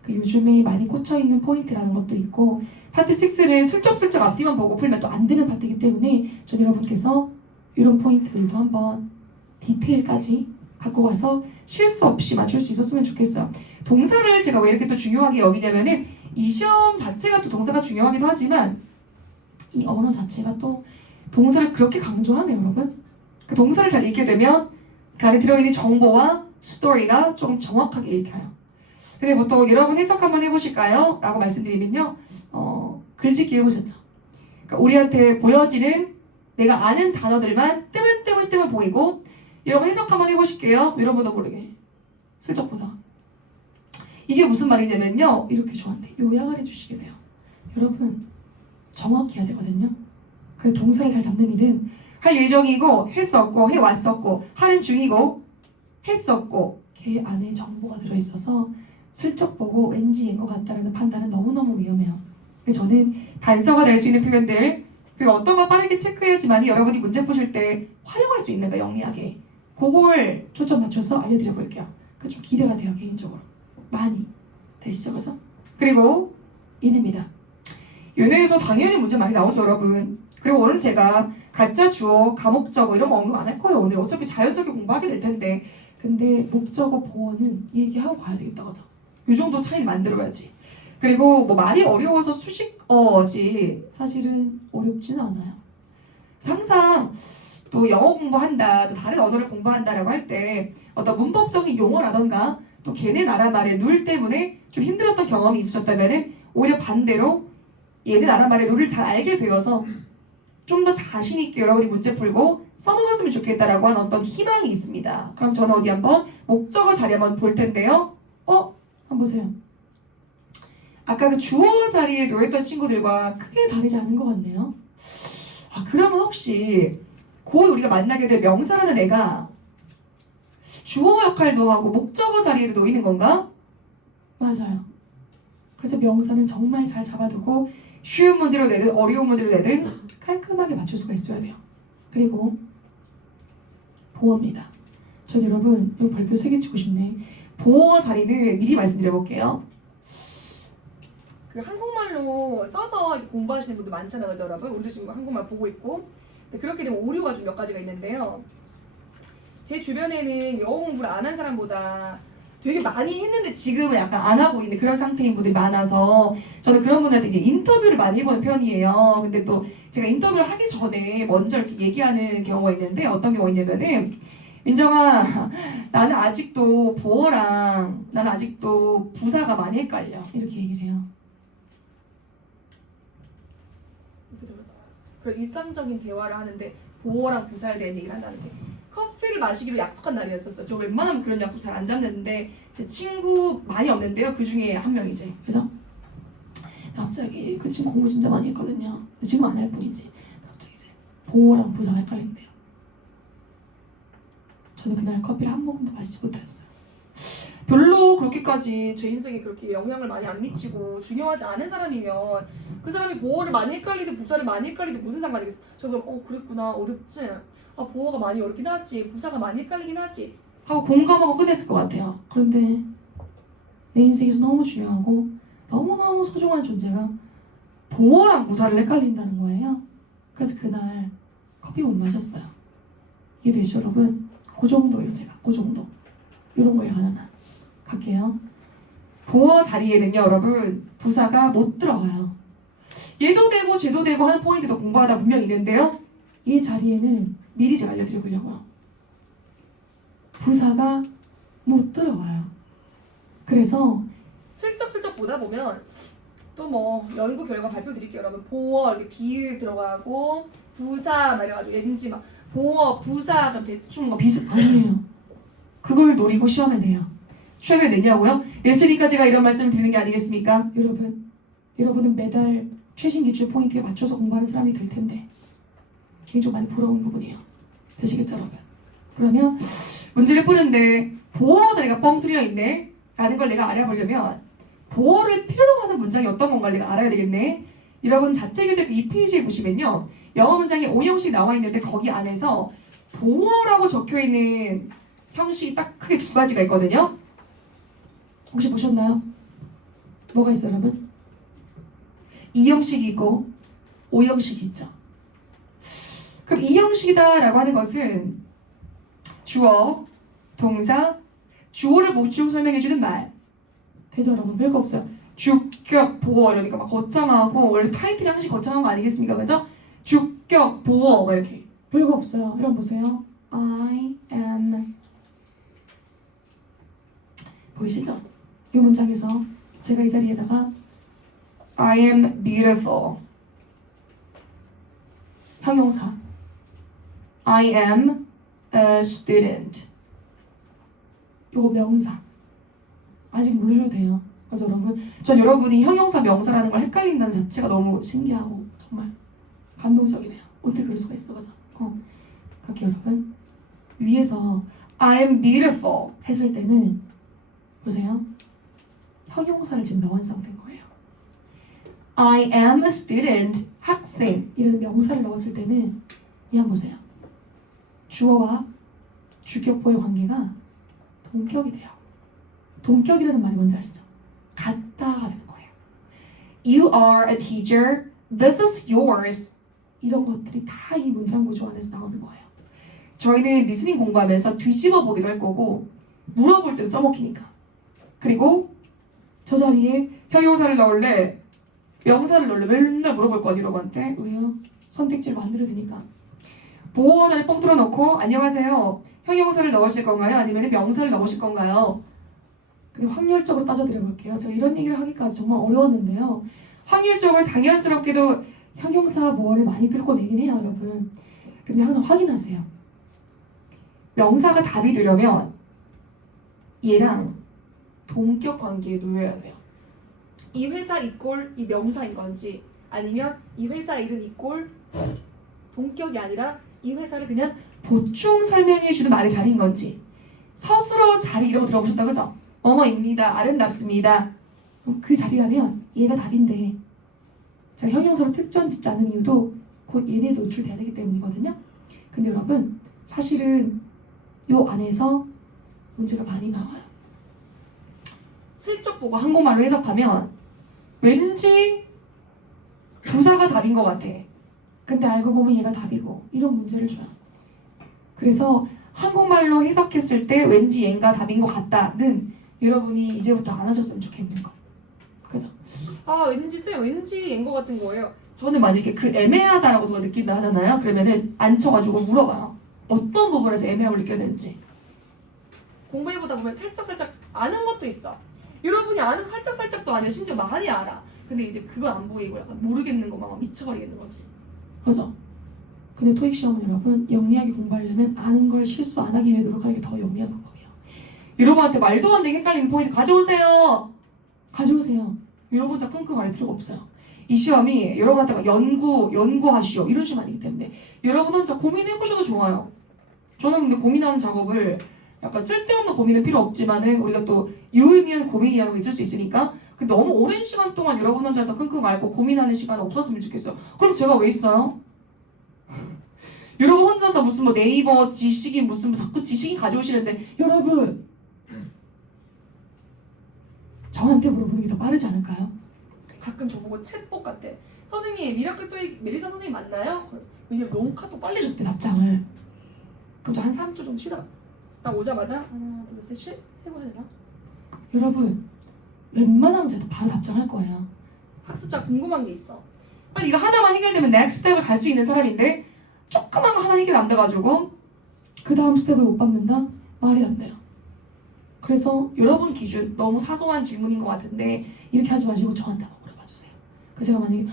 그 요즘에 많이 꽂혀있는 포인트라는 것도 있고 파트 6는 슬쩍슬쩍 앞뒤만 보고 풀면 또 안 되는 파트이기 때문에 전 여러분께서 이런 포인트들도 한번 디테일까지 갖고 와서 실수 없이 맞출 수 있었으면 좋겠어요. 동사를 제가 왜 이렇게 또 중요하게 여기냐면은 이 시험 자체가 또 동사가 중요하기도 하지만 이 언어 자체가 또 동사를 그렇게 강조하네요, 여러분. 그 동사를 잘 읽게 되면 그 안에 들어있는 정보와 스토리가 좀 정확하게 읽혀요. 근데 보통 여러분 해석 한번 해보실까요? 라고 말씀드리면요. 글짓기 해보셨죠? 그러니까 우리한테 보여지는 내가 아는 단어들만 뜨문뜨문 보이고 여러분 해석 한번 해보실게요. 여러분도 모르게. 슬쩍 보다. 이게 무슨 말이냐면요. 이렇게 저한테 요약을 해주시게 돼요. 여러분 정확히 해야 되거든요. 그래서 동사를 잘 잡는 일은 할 예정이고 했었고 해왔었고 하는 중이고 했었고 걔 안에 정보가 들어있어서 슬쩍 보고 왠지 얘인 것 같다는 판단은 너무너무 위험해요. 그래서 저는 단서가 될 수 있는 표현들 그리고 어떤 거 빠르게 체크해야지만 여러분이 문제 푸실 때 활용할 수 있는 거 영리하게 그걸 초점 맞춰서 알려드려 볼게요. 그 좀 기대가 돼요 개인적으로. 많이 되시죠 그죠? 그리고 얘네입니다. 얘네에서 당연히 문제 많이 나오죠 여러분. 그리고 오늘 제가 가짜 주어, 가목적어 이런 거 언급 안 할 거예요. 오늘 어차피 자연스럽게 공부하게 될 텐데 근데 목적어 보어는 얘기하고 가야 되겠다 그죠? 이 정도 차이 만들어야지. 그리고 뭐 많이 어려워서 수식어지 사실은 어렵지는 않아요. 항상 또 영어 공부한다, 또 다른 언어를 공부한다라고 할 때 어떤 문법적인 용어라던가 또 걔네 나라 말의 룰 때문에 좀 힘들었던 경험이 있으셨다면은 오히려 반대로 얘네 나라 말의 룰을 잘 알게 되어서 좀 더 자신 있게 여러분이 문제 풀고 써먹었으면 좋겠다라고 하는 어떤 희망이 있습니다. 그럼 저는 어디 한번 목적어 자리 한번 볼 텐데요. 한번 보세요. 아까 그 주어 자리에 놓였던 친구들과 크게 다르지 않은 것 같네요. 그러면 혹시 곧 우리가 만나게 될 명사라는 애가 주어 역할도 하고 목적어 자리에도 놓이는 건가? 맞아요. 그래서 명사는 정말 잘 잡아두고 쉬운 문제로 내든 어려운 문제로 내든 깔끔하게 맞출 수가 있어야 돼요. 그리고 보어입니다. 전 여러분 이거 별표 3개 치고 싶네. 보어 자리는 미리 말씀드려 볼게요. 그 한국말로 써서 공부하시는 분들 많잖아요, 그죠, 여러분? 우리도 지금 한국말 보고 있고. 그렇게 되면 오류가 좀 몇 가지가 있는데요. 제 주변에는 영어 공부를 안 한 사람보다 되게 많이 했는데 지금은 약간 안 하고 있는 그런 상태인 분들이 많아서 저는 그런 분들한테 이제 인터뷰를 많이 해보는 편이에요. 근데 또 제가 인터뷰를 하기 전에 먼저 이렇게 얘기하는 경우가 있는데 어떤 경우가 있냐면은 민정아, 나는 아직도 보어랑 나는 아직도 부사가 많이 헷갈려. 이렇게 얘기를 해요. 그런 일상적인 대화를 하는데 보어랑 부사에 대한 얘기를 한다는데 커피를 마시기로 약속한 날이었었어요. 저 웬만하면 그런 약속 잘 안 잡는데 제 친구 많이 없는데요. 그 중에 한 명이지. 그래서 갑자기 그 친구 공부 진짜 많이 했거든요. 지금 안 할 뿐이지. 갑자기 이제 보어랑 부사가 헷갈린대요. 저는 그날 커피를 한 모금도 마시지 못했어요. 별로 그렇게까지 제 인생에 그렇게 영향을 많이 안 미치고 중요하지 않은 사람이면 그 사람이 보어를 많이 헷갈리든 부사를 많이 헷갈리든 무슨 상관이겠어. 저도 그랬구나 어렵지. 보어가 많이 어렵긴 하지 부사가 많이 헷갈리긴 하지 하고 공감하고 끝냈을 것 같아요. 그런데 내 인생에서 너무 중요하고 너무너무 소중한 존재가 보어랑 부사를 헷갈린다는 거예요. 그래서 그날 커피 못 마셨어요. 이해되시죠 여러분? 그 정도예요 제가. 그 정도. 이런 거에 하나는 갈게요. 보어 자리에는요 여러분 부사가 못 들어가요. 얘도 되고 쟤도 되고 하는 포인트도 공부하다 분명히 있는데요. 이 자리에는 미리 제가 알려드려보려고요. 부사가 못 들어가요. 그래서 슬쩍슬쩍 보다 보면 또 뭐 연구 결과 발표 드릴게요 여러분. 보어 이렇게 비읍 들어가고 부사 막 이래가지고 왠지 막 보어 부사 그럼 대충 뭐 비슷 아니에요. 그걸 노리고 시험에 내요. 최근에 내냐고요? 냈으니까 제가 이런 말씀을 드리는 게 아니겠습니까? 여러분은 매달 최신 기출 포인트에 맞춰서 공부하는 사람이 될 텐데 이게 좀 많이 부러운 부분이에요. 되시겠죠 여러분? 그러면 문제를 푸는데 보어 자리가 뻥 뚫려 있네 라는 걸 내가 알아보려면 보어를 필요로 하는 문장이 어떤 건가를 내가 알아야 되겠네. 여러분 자체 교재 2페이지에 보시면요 영어 문장이 5형식 나와 있는데 거기 안에서 보어라고 적혀있는 형식이 딱 크게 2가지가 있거든요. 혹시 보셨나요? 뭐가 있어요 여러분? 2형식이 있고 5형식이 있죠. 그럼 2형식이다 라고 하는 것은 주어, 동사, 주어를 보충 설명해주는 말. 되죠 여러분? 별거 없어요. 주격, 보어 이러니까 막 거창하고 원래 타이틀이 항상 거창한 거 아니겠습니까? 그죠? 주격, 보어 막 이렇게 별거 없어요. 이런 보세요. I am 보이시죠? 이 문장에서 제가 이 자리에다가 I am beautiful 형용사 I am a student 요거 명사 아직 모르셔도 돼요. 그래서 여러분 전 여러분이 형용사 명사라는 걸 헷갈린다는 자체가 너무 신기하고 정말 감동적이네요. 어떻게 그럴 수가 있어. 그죠? 갈게요 여러분. 위에서 I am beautiful 했을 때는 보세요. 형용사를 지금 넣은 상태인 거예요. I am a student 학생 이런 명사를 넣었을 때는 이 한번 보세요. 주어와 주격보의 관계가 동격이 돼요. 동격이라는 말이 뭔지 아시죠? 같다가 되는 거예요. You are a teacher. This is yours. 이런 것들이 다 이 문장 구조 안에서 나오는 거예요. 저희는 리스닝 공부하면서 뒤집어 보기도 할 거고 물어볼 때도 써먹히니까. 그리고 저 자리에 형용사를 넣을래? 명사를 넣을래? 맨날 물어볼 거 아니 여러분한테. 왜요? 선택지를 만들어야 되니까. 보호 자리 뻥 뚫어놓고 안녕하세요. 형용사를 넣으실 건가요? 아니면 명사를 넣으실 건가요? 근데 확률적으로 따져드려볼게요. 제가 이런 얘기를 하기까지 정말 어려웠는데요. 확률적으로 당연스럽게도 형용사 뭐를 많이 뚫고 내긴 해요 여러분. 근데 항상 확인하세요. 명사가 답이 되려면 얘랑 동격 관계에 놓여야 돼요. 이 회사 이꼴 이 명사인 건지 아니면 이 회사 이름 이꼴 동격이 아니라 이 회사를 그냥 보충 설명해주는 말의 자리인 건지. 서술어 자리 이런 거 들어보셨다 그죠? 뭐뭐입니다. 아름답습니다. 그 자리라면 얘가 답인데 제가 형용사로 특전 짓지 않은 이유도 곧 얘네에 노출돼야 되기 때문이거든요. 근데 여러분 사실은 요 안에서 문제가 많이 나와요. 슬쩍 보고 한국말로 해석하면 왠지 부사가 답인 것 같아. 근데 알고 보면 얘가 답이고 이런 문제를 줘요. 그래서 한국말로 해석했을 때 왠지 얘가 답인 것 같다는 여러분이 이제부터 안 하셨으면 좋겠는 거. 그죠? 아 왠지 쌤 왠지 얘인 것 같은 거예요. 저는 만약에 그 애매하다라고 누가 느낀다 하잖아요. 그러면은 앉혀가지고 물어봐요. 어떤 부분에서 애매함을 느껴야 되는지. 공부해보다 보면 살짝 아는 것도 있어. 여러분이 아는 살짝도 아니야. 심지어 많이 알아. 근데 이제 그거 안 보이고 약간 모르겠는 거막 미쳐버리겠는 거지. 그죠? 근데 토익 시험은 여러분 영리하게 공부하려면 아는 걸 실수 안 하기 위해 노력하는 게 더 영리한 방법이에요. 여러분한테 말도 안 되게 헷갈리는 포인트 가져오세요. 여러분 자 끙끙 앓을 필요가 없어요. 이 시험이 여러분한테 막 연구하시오 이런 시험 아니기 때문에 여러분 혼자 고민해보셔도 좋아요. 저는 근데 고민하는 작업을 약간 쓸데없는 고민은 필요 없지만은 우리가 또 유의미한 고민이라는 게 있을 수 있으니까 근데 너무 오랜 시간 동안 여러분 혼자서 끙끙 앓고 고민하는 시간 없었으면 좋겠어요. 그럼 제가 왜 있어요? 여러분 혼자서 무슨 뭐 네이버 지식인 무슨 뭐 자꾸 지식인 가져오시는데 여러분 저한테 물어보는 게 더 빠르지 않을까요? 가끔 저보고 챗봇 같아. 선생님 미라클 토익 메리사 선생님 맞나요? 왜냐면 너무 카톡 빨리 줬대 답장을. 그럼 저 한 3초 정도 쉬다가 나 오자마자 하나 둘 셋 세고 해야 되나? 여러분 웬만하면 제가 바로 답장할 거예요. 학습자 궁금한 게 있어. 빨리 이거 하나만 해결되면 넥스트 스텝을 갈 수 있는 사람인데 조그만 거 하나 해결 안 돼가지고 그 다음 스텝을 못 받는다? 말이 안 돼요. 그래서 여러분 기준 너무 사소한 질문인 것 같은데 이렇게 하지 마시고 저한테 한번 물어봐 주세요. 그래서 제가 만약에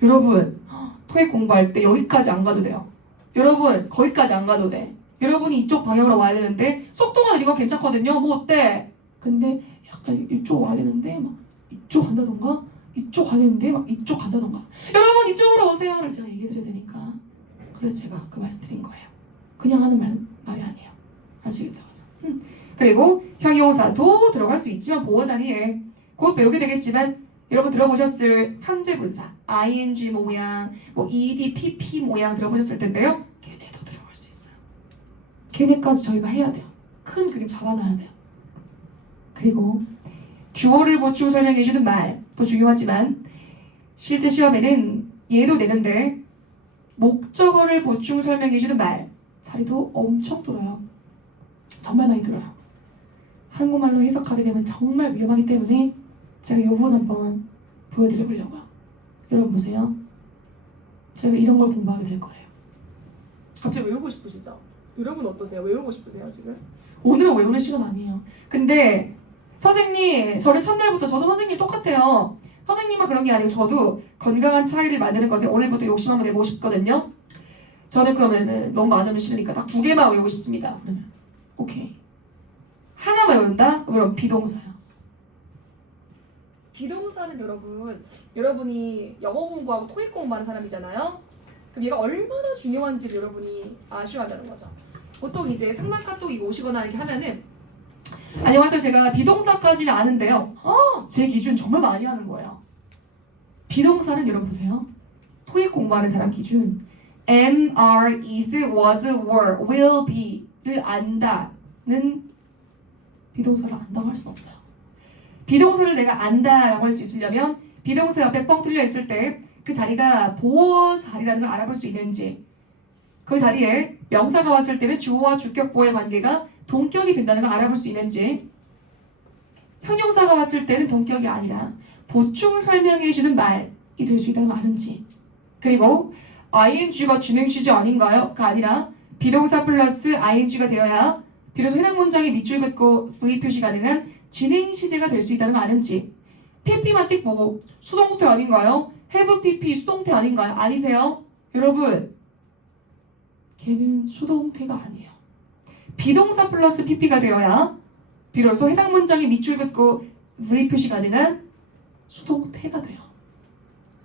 여러분 토익 공부할 때 여기까지 안 가도 돼요. 여러분 거기까지 안 가도 돼. 여러분이 이쪽 방향으로 와야 되는데 속도가 느리고 괜찮거든요. 뭐 어때? 근데 약간 이쪽 와야 되는데 막 이쪽 간다던가 이쪽 가야 되는데 막 이쪽 간다던가 여러분 이쪽으로 오세요를 제가 얘기해드려야 되니까 그래서 제가 그 말씀 드린 거예요. 그냥 하는 말이 아니에요. 아시겠죠? 그리고 형용사도 들어갈 수 있지만 보호 자리에 곧 배우게 되겠지만 여러분 들어보셨을 현재 분사 ing 모양, 뭐 ed, pp 모양 들어보셨을 텐데요. 걔네도 들어갈 수 있어요. 걔네까지 저희가 해야 돼요. 큰 그림 잡아놔야 돼요. 그리고 주어를 보충 설명해주는 말도 중요하지만 실제 시험에는 얘도 내는데 목적어를 보충 설명해주는 말 자리도 엄청 돌아요. 정말 많이 들어요. 한국말로 해석하게 되면 정말 위험하기 때문에 제가 이 부분 한번 보여드려 보려고요. 여러분 보세요. 제가 이런 걸 공부하게 될 거예요. 갑자기 외우고 싶으시죠? 여러분 어떠세요? 외우고 싶으세요 지금? 오늘은 외우는 시간 아니에요. 근데 선생님, 저는 첫날부터 저도 선생님 똑같아요. 선생님만 그런 게 아니고 저도 건강한 차이를 만드는 것에 오늘부터 욕심 한번 내보고 싶거든요. 저는 그러면은 너무 많으면 싫으니까 딱 2개만 외우고 싶습니다. 그러면 오케이. 하나만 외운다? 그럼 비동사요. 비동사는 여러분이 영어 공부하고 토익 공부하는 사람이잖아요. 그럼 얘가 얼마나 중요한지를 여러분이 아셔야 한다는 거죠. 보통 이제 상담 카톡이 오시거나 이렇게 하면은 안녕하세요. 제가 비동사까지는 아는데요. 제 기준 정말 많이 하는 거예요. 비동사는 여러분 보세요. 토익 공부하는 사람 기준 am, are, is, was, were, will be를 안다는 비동사를 안다고 할 수 없어요. 비동사를 내가 안다라고 할 수 있으려면 비동사 옆에 뻥 뚫려 있을 때 그 자리가 보어 자리라는 걸 알아볼 수 있는지, 그 자리에 명사가 왔을 때는 주어와 주격보의 관계가 동격이 된다는 걸 알아볼 수 있는지, 형용사가 왔을 때는 동격이 아니라 보충 설명해주는 말이 될 수 있다는 걸 아는지, 그리고 ing가 진행시제 아닌가요?가 아니라 비동사 플러스 ing가 되어야 비로소 해당 문장이 밑줄 긋고 V 표시 가능한 진행시제가 될 수 있다는 걸 아는지, pp만 띡 보고 수동태 아닌가요? have pp 수동태 아닌가요? 아니세요? 여러분, 걔는 수동태가 아니에요. 비동사 플러스 pp가 되어야 비로소 해당 문장이 밑줄 긋고 V 표시 가능한 수동태가 돼요.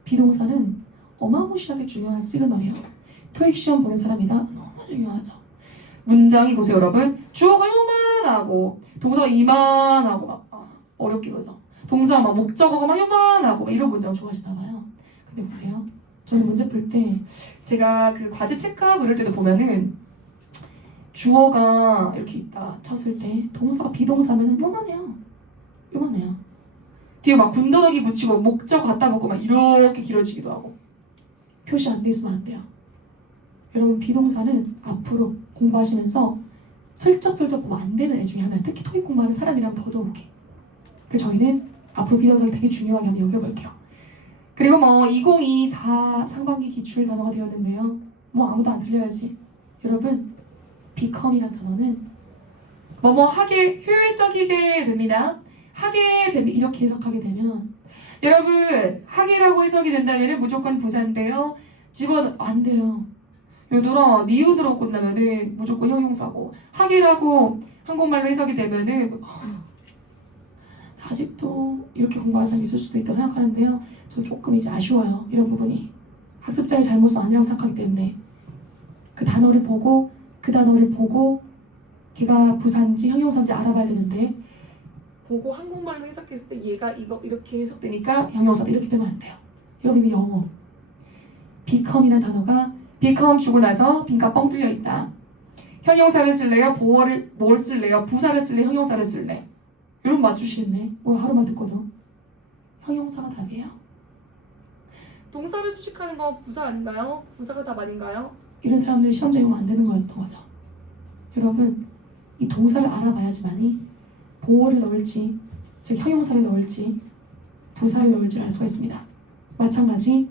비동사는 어마무시하게 중요한 시그널이에요. 토익 시험 보는 사람이다? 너무 중요하죠. 문장이 보세요 여러분. 주어가 요만하고 동사가 이만하고 막 어렵게 그러죠. 동사가 막 목적어가 막 요만하고 막 이런 문장 좋아하시나 봐요. 근데 보세요. 저는 문제 풀 때 제가 그 과제 체크하고 이럴 때도 보면은 주어가 이렇게 있다 쳤을 때 동사가 비동사면은 요만해요. 요만해요. 뒤에 막 군더더기 붙이고 목적 갖다 붙고 막 이렇게 길어지기도 하고 표시 안 돼 있으면 안 돼요. 여러분 비동사는 앞으로 공부하시면서 슬쩍슬쩍 보면 안 되는 애 중에 하나예요. 특히 토익 공부하는 사람이라면 더더욱이. 그래서 저희는 앞으로 비동사를 되게 중요하게 한번 여겨볼게요. 그리고 뭐 2024 상반기 기출 단어가 되었는데요. 뭐 아무도 안 틀려야지. 여러분 become이라는 단어는 뭐뭐 하게 효율적이게 됩니다. 하게 됩니다. 이렇게 해석하게 되면 여러분 하게라고 해석이 된다면 무조건 부사인데요. 안 돼요. 얘들아 니은으로 끝나면은 무조건 형용사고 하게라고 한국말로 해석이 되면은 아직도 이렇게 공부하는 사람이 있을 수도 있다고 생각하는데요. 저 조금 이제 아쉬워요. 이런 부분이 학습자의 잘못은 아니라고 생각하기 때문에 그 단어를 보고 걔가 부사인지 형용사인지 알아봐야 되는데 보고 한국말로 해석했을 때 얘가 이거 이렇게 해석되니까 형용사도 이렇게 되면 안 돼요. 여러분 이거 영어 become이라는 단어가 become 주고 나서 빈가 뻥 뚫려 있다. 형용사를 쓸래요? 뭘 쓸래요? 부사를 쓸래? 형용사를 쓸래? 여러분 맞추시겠네. 오늘 하루만 듣고도 형용사가 답이에요. 동사를 수식하는 건 부사 아닌가요? 부사가 답 아닌가요? 이런 사람들이 시험장에 오면 안 되는 거였던 거죠. 여러분 이 동사를 알아봐야지만이 보어를 넣을지 즉 형용사를 넣을지 부사를 넣을지 알 수가 있습니다. 마찬가지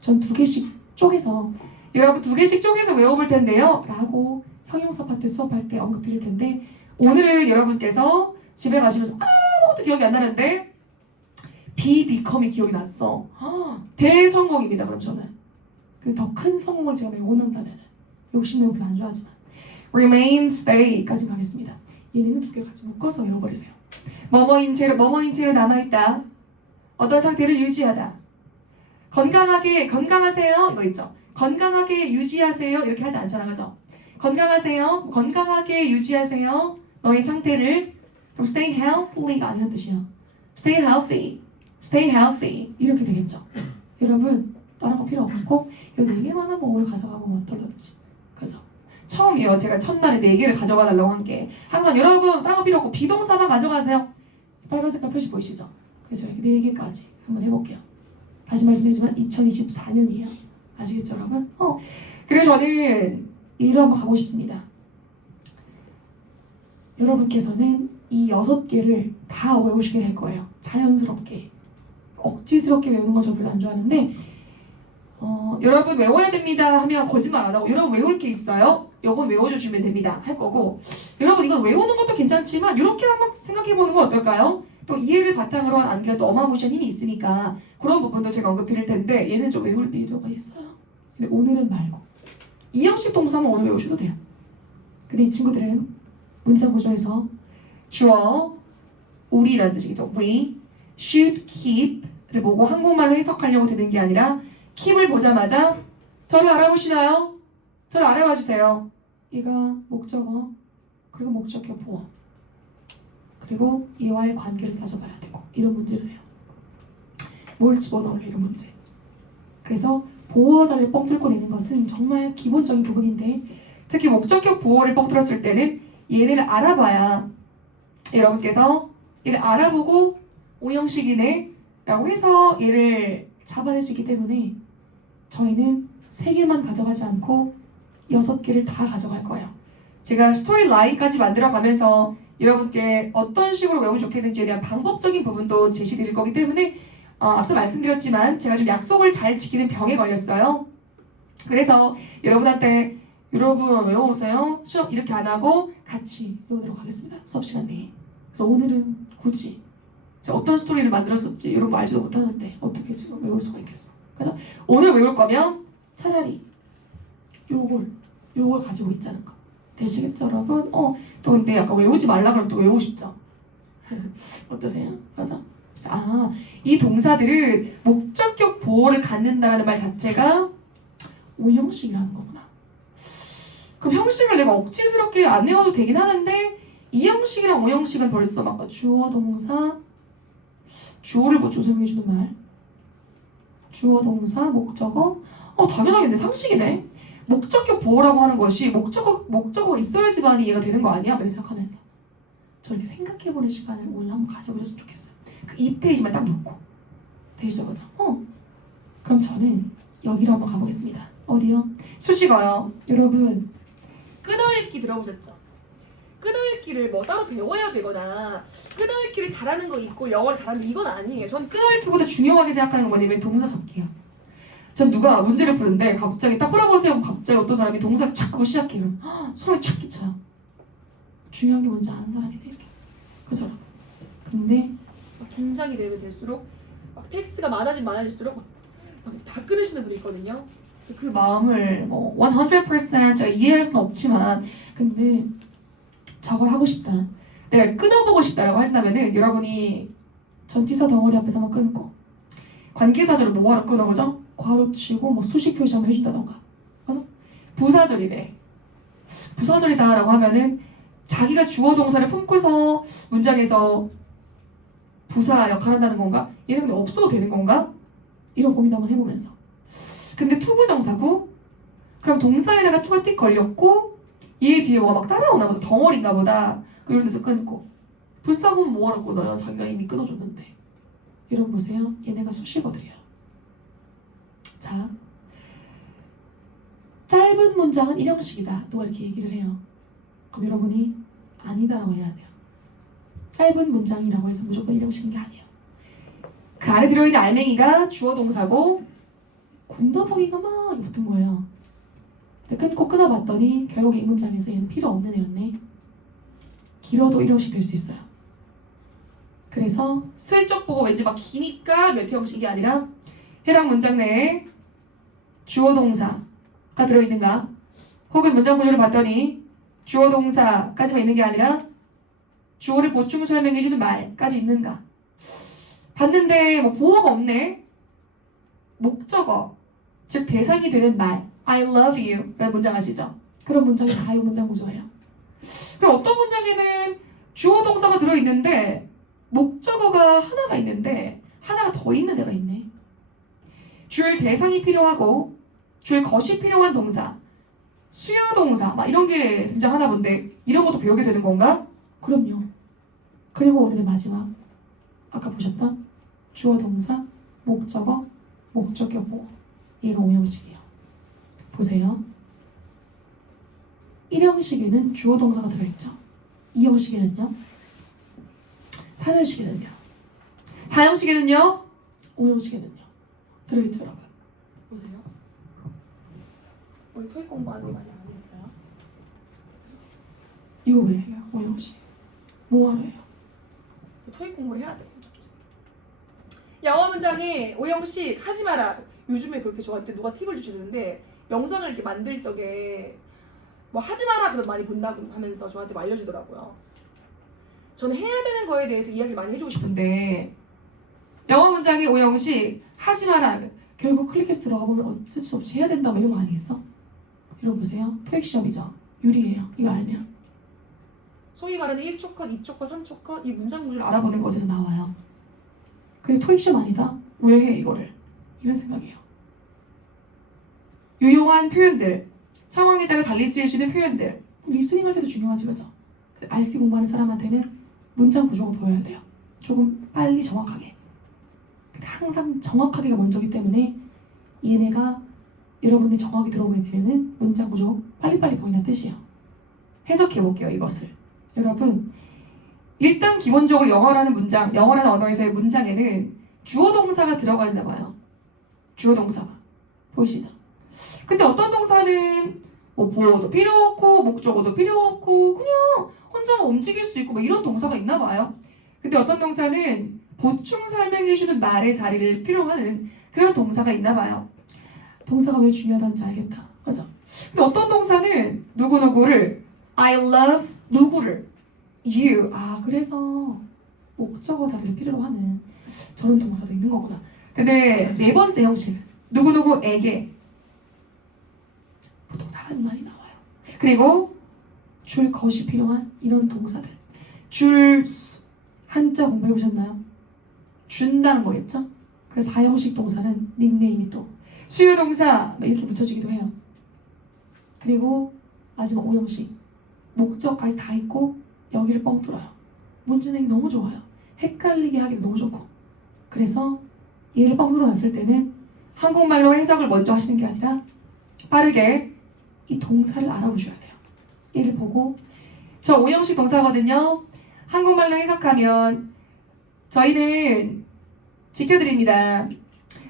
전 2개씩 쪼개서 여러분 2개씩 쪼개서 외워볼 텐데요 라고 형용사 파트 수업할 때 언급 드릴 텐데 오늘은 여러분께서 집에 가시면서 아무것도 기억이 안 나는데 become이 기억이 났어. 대성공입니다. 그럼 저는 그 더 큰 성공을 제가 매우 원한다면 욕심내고 별로 안 좋아하지만 remain, stay까지 가겠습니다. 얘네는 2개 같이 묶어서 외워버리세요. 뭐뭐인 채로 남아있다. 어떤 상태를 유지하다. 건강하세요 이거 있죠. 건강하게 유지하세요 이렇게 하지 않잖아 그죠? 건강하게 유지하세요 너의 상태를. 그럼 stay healthy가 아니란 뜻이에요. stay healthy 이렇게 되겠죠. 여러분 다른 거 필요 없고 이 4개만 하고 오늘 가져가면 어떨지. 그죠? 처음이에요. 제가 첫날에 4개를 가져가 달라고 한 게 항상 여러분 다른 거 필요 없고 비동사만 가져가세요. 빨간 색깔 표시 보이시죠? 그래서 이렇게 4개까지 한번 해볼게요. 다시 말씀드리지만 2024년이에요. 아시겠죠 여러분? 그리고 저는 일을 한번 가고 싶습니다. 여러분께서는 이 6개를 다 외우시게 될 거예요. 자연스럽게. 억지스럽게 외우는 거 저 별로 안 좋아하는데 여러분 외워야 됩니다 하면 거짓말 안 하고 여러분 외울 게 있어요? 요건 외워주시면 됩니다 할 거고 여러분 이건 외우는 것도 괜찮지만 이렇게 한번 생각해보는 건 어떨까요? 또 이해를 바탕으로 한 암기가 또 어마무시한 힘이 있으니까 그런 부분도 제가 언급 드릴 텐데 얘는 좀 외울 필요가 있어요. 근데 오늘은 말고 이 형식 동사만 오늘 외우셔도 돼요. 근데 이 친구들은 문장 구조에서 주어 우리라는 뜻이겠죠. We should keep를 보고 한국말로 해석하려고 드는 게 아니라 keep을 보자마자 저를 알아보시나요? 저를 알아봐 주세요. 얘가 목적어 그리고 목적격 보어 그리고 얘와의 관계를 따져봐야 되고 이런 문제를 해요. 뭘 집어넣을래 이런 문제. 그래서 보어 자리를 뻥 뚫고 내는 것은 정말 기본적인 부분인데 특히 목적격 보어를 뻥 뚫었을 때는 얘네를 알아봐야 여러분께서 얘를 알아보고 오형식이네 라고 해서 얘를 잡아낼 수 있기 때문에 저희는 3개만 가져가지 않고 6개를 다 가져갈 거예요. 제가 스토리 라인까지 만들어 가면서 여러분께 어떤 식으로 외우면 좋겠는지에 대한 방법적인 부분도 제시드릴 거기 때문에 앞서 말씀드렸지만 제가 좀 약속을 잘 지키는 병에 걸렸어요. 그래서 여러분한테 여러분 외워오세요. 수업 이렇게 안 하고 같이 외우도록 하겠습니다. 수업 시간 내에. 그래서 오늘은 굳이 제가 어떤 스토리를 만들었었지 여러분 알지도 못하는데 어떻게 지금 외울 수가 있겠어. 그래서 오늘 외울 거면 차라리 요걸 가지고 있자는 거. 되시겠죠 여러분? 또 근데 약간 외우지 말라 그러면 또 외우고 싶죠? 어떠세요? 맞아? 이 동사들을 목적격 보호를 갖는다는 말 자체가 오형식이라는 거구나. 그럼 형식을 내가 억지스럽게 안 외워도 되긴 하는데 이 형식이랑 오형식은 벌써 막 주어 동사 주어를 먼저 설명해주는 말 주어 동사 목적어 당연하겠네 상식이네. 목적격 보호라고 하는 것이 목적어가 있어야지만 이해가 되는 거 아니야? 그렇게 생각하면서 저렇게 생각해보는 시간을 오늘 한번 가져보셨으면 좋겠어요. 그 2페이지만 딱 놓고 되시죠? 그죠? 그럼 저는 여기로 한번 가보겠습니다. 어디요? 수식어요. 여러분 끊어읽기 들어보셨죠? 끊어읽기를 뭐 따로 배워야 되거나 끊어읽기를 잘하는 거 있고 영어를 잘하는 이건 아니에요. 전 끊어읽기보다 중요하게 생각하는 건 뭐냐면 동사 잡기야. 전 누가 문제를 푸는데 갑자기 딱 풀어보세요 하면 갑자기 어떤 사람이 동사를 착 하고 시작해요. 소리 착 끼쳐요. 중요한 게 뭔지 아는 사람이네 이렇게. 그죠? 근데 막 긴장이 되면 될수록 막 텍스트가 많아질수록 막 다 끊으시는 분이 있거든요. 그 마음을 100% 제가 이해할 수는 없지만 근데 저걸 하고 싶다. 내가 끊어보고 싶다라고 한다면은 여러분이 전치사 덩어리 앞에서만 끊고 관계사절을 뭐하러 끊어보죠? 괄호치고 뭐 수식 표시 한번 해준다던가. 그래서 부사절이래. 부사절이다라고 하면은 자기가 주어 동사를 품고서 문장에서 부사 역할을 한다는 건가? 얘는 근데 없어도 되는 건가? 이런 고민 한번 해보면서. 근데 투부정사구? 그럼 동사에다가 투가 띡 걸렸고 얘 뒤에 뭐가 막 따라오나 보다. 덩어리인가 보다. 이런 데서 끊고. 분사구는 뭐하러 끊어요? 자기가 이미 끊어줬는데. 여러분 보세요. 얘네가 수식어들이야. 자, 짧은 문장은 일형식이다. 누가 이렇게 얘기를 해요. 그럼 여러분이 아니다라고 해야 돼요. 짧은 문장이라고 해서 무조건 일형식인 게 아니에요. 그 안에 들어있는 알맹이가 주어 동사고 군더더기가 막 붙은 거예요. 근데 끊고 끊어봤더니 결국 이 문장에서 얘는 필요 없는 애였네. 길어도 일형식 될 수 있어요. 그래서 슬쩍 보고 왠지 막 기니까 몇 형식이 아니라 해당 문장 내에 주어 동사가 들어있는가 혹은 문장 구조를 봤더니 주어 동사까지만 있는 게 아니라 주어를 보충 설명해주는 말까지 있는가 봤는데 뭐 보어가 없네. 목적어 즉 대상이 되는 말 I love you 라는 문장 아시죠? 그런 문장이 다 이 문장 구조예요. 그럼 어떤 문장에는 주어 동사가 들어있는데 목적어가 하나가 있는데 하나가 더 있는 애가 있네. 줄 대상이 필요하고 줄 것이 필요한 동사 수요 동사 막 이런 게 등장하나 본데 이런 것도 배우게 되는 건가? 그럼요. 그리고 오늘의 마지막 아까 보셨던 주어 동사 목적어 목적격 보어 얘가 5형식이에요. 보세요. 1형식에는 주어 동사가 들어있죠. 이 형식에는요. 3형식에는요. 4형식에는요. 5형식에는요. 들어있죠 여러분. 보세요. 우리 토익 공부하는 게 많이 안 했어요. 이거 왜 해요? 5형식. 뭐하러 해요? 토익 공부를 해야 돼. 영어 문장에 오형식 하지 마라. 요즘에 그렇게 저한테 누가 팁을 주시는데 영상을 이렇게 만들 적에 뭐 하지 마라 그럼 많이 본다고 하면서 저한테 알려주더라고요. 저는 해야 되는 거에 대해서 이야기를 많이 해주고 싶은데 영어 문장의 5형식 하지 마라. 결국 클릭해서 들어가 보면 어쩔 수 없이 해야 된다 뭐 이런 거 아니겠어? 이러고 보세요. 토익 시험이죠. 유리해요. 이거 알면. 소위 말하는 1초 컷, 2초 컷, 3초 컷 이 문장 구조를 알아보는 것에서 나와요. 근데 토익 시험 아니다? 왜 해 이거를? 이런 생각이에요. 유용한 표현들, 상황에 따라 달리 쓰일 수 있는 표현들. 리스닝 할 때도 중요하지 그죠? RC 공부하는 사람한테는 문장 구조가 보여야 돼요. 조금 빨리 정확하게. 근데 항상 정확하게가 먼저기 때문에 얘네가 여러분들이 정확히 들어오게 되면은 문장 구조 빨리빨리 보인다는 뜻이에요. 해석해 볼게요 이것을. 여러분 일단 기본적으로 영어라는 문장, 영어라는 언어에서의 문장에는 주어 동사가 들어가 있나 봐요. 주어 동사가 보이시죠? 근데 어떤 동사는 뭐 보어도 필요 없고 목적어도 필요 없고 그냥 혼자만 움직일 수 있고 뭐 이런 동사가 있나 봐요. 근데 어떤 동사는 보충 설명해주는 말의 자리를 필요하는 그런 동사가 있나 봐요. 동사가 왜 중요하다는지 알겠다. 맞아. 근데 어떤 동사는 누구누구를 I love 누구를 you. 아 그래서 목적어 자리를 필요로 하는 저런 동사도 있는 거구나. 근데 네 번째 형식은 누구누구에게 보통 사람이 많이 나와요. 그리고 줄 것이 필요한 이런 동사들. 줄 한자 공부해 보셨나요? 준다는 거겠죠? 그래서 4형식 동사는 닉네임이 또 수요 동사 이렇게 붙여지기도 해요. 그리고 마지막 5형식 목적까지 다 있고 여기를 뻥 뚫어요. 문제내기 너무 좋아요. 헷갈리게 하기도 너무 좋고. 그래서 얘를 뻥 뚫어놨을 때는 한국말로 해석을 먼저 하시는 게 아니라 빠르게 이 동사를 알아보셔야 돼요. 얘를 보고 저 5형식 동사거든요. 한국말로 해석하면 저희는 지켜드립니다.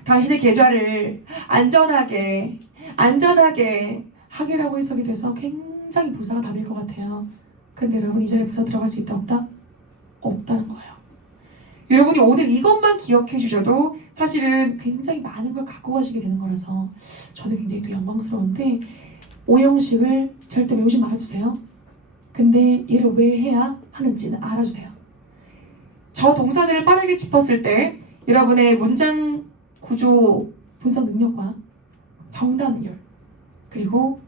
당신의 계좌를 안전하게 하게라고 해석이 돼서 굉장히 부사가 답일 것 같아요. 근데 여러분 이 자리에 부사 들어갈 수 있다 없다? 없다는 거예요. 여러분이 오늘 이것만 기억해 주셔도 사실은 굉장히 많은 걸 갖고 가시게 되는 거라서 저는 굉장히 또 영광스러운데 5형식을 절대 외우지 말아주세요. 근데 얘를 왜 해야 하는지는 알아주세요. 저 동사들을 빠르게 짚었을 때 여러분의 문장 구조 분석 능력과 정답률 그리고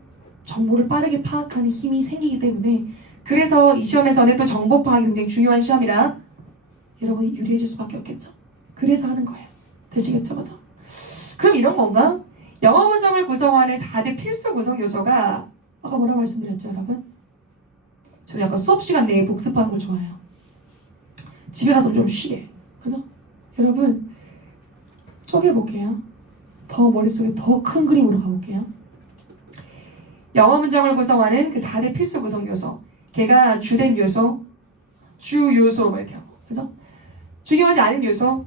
정보를 빠르게 파악하는 힘이 생기기 때문에 그래서 이 시험에서는 또 정보 파악이 굉장히 중요한 시험이라 여러분이 유리해질 수밖에 없겠죠. 그래서 하는 거예요. 되시겠죠? 그죠? 그럼 이런 건가? 영어 문장을 구성하는 4대 필수 구성 요소가 아까 뭐라고 말씀드렸죠 여러분? 저는 약간 수업 시간 내에 복습하는 걸 좋아해요. 집에 가서 좀 쉬게. 그죠? 여러분 쪼개볼게요. 더 머릿속에 더 큰 그림으로 가볼게요. 영어 문장을 구성하는 그 4대 필수 구성 요소. 걔가 주된 요소, 주 요소 이렇게 하고. 그죠? 중요하지 않은 요소,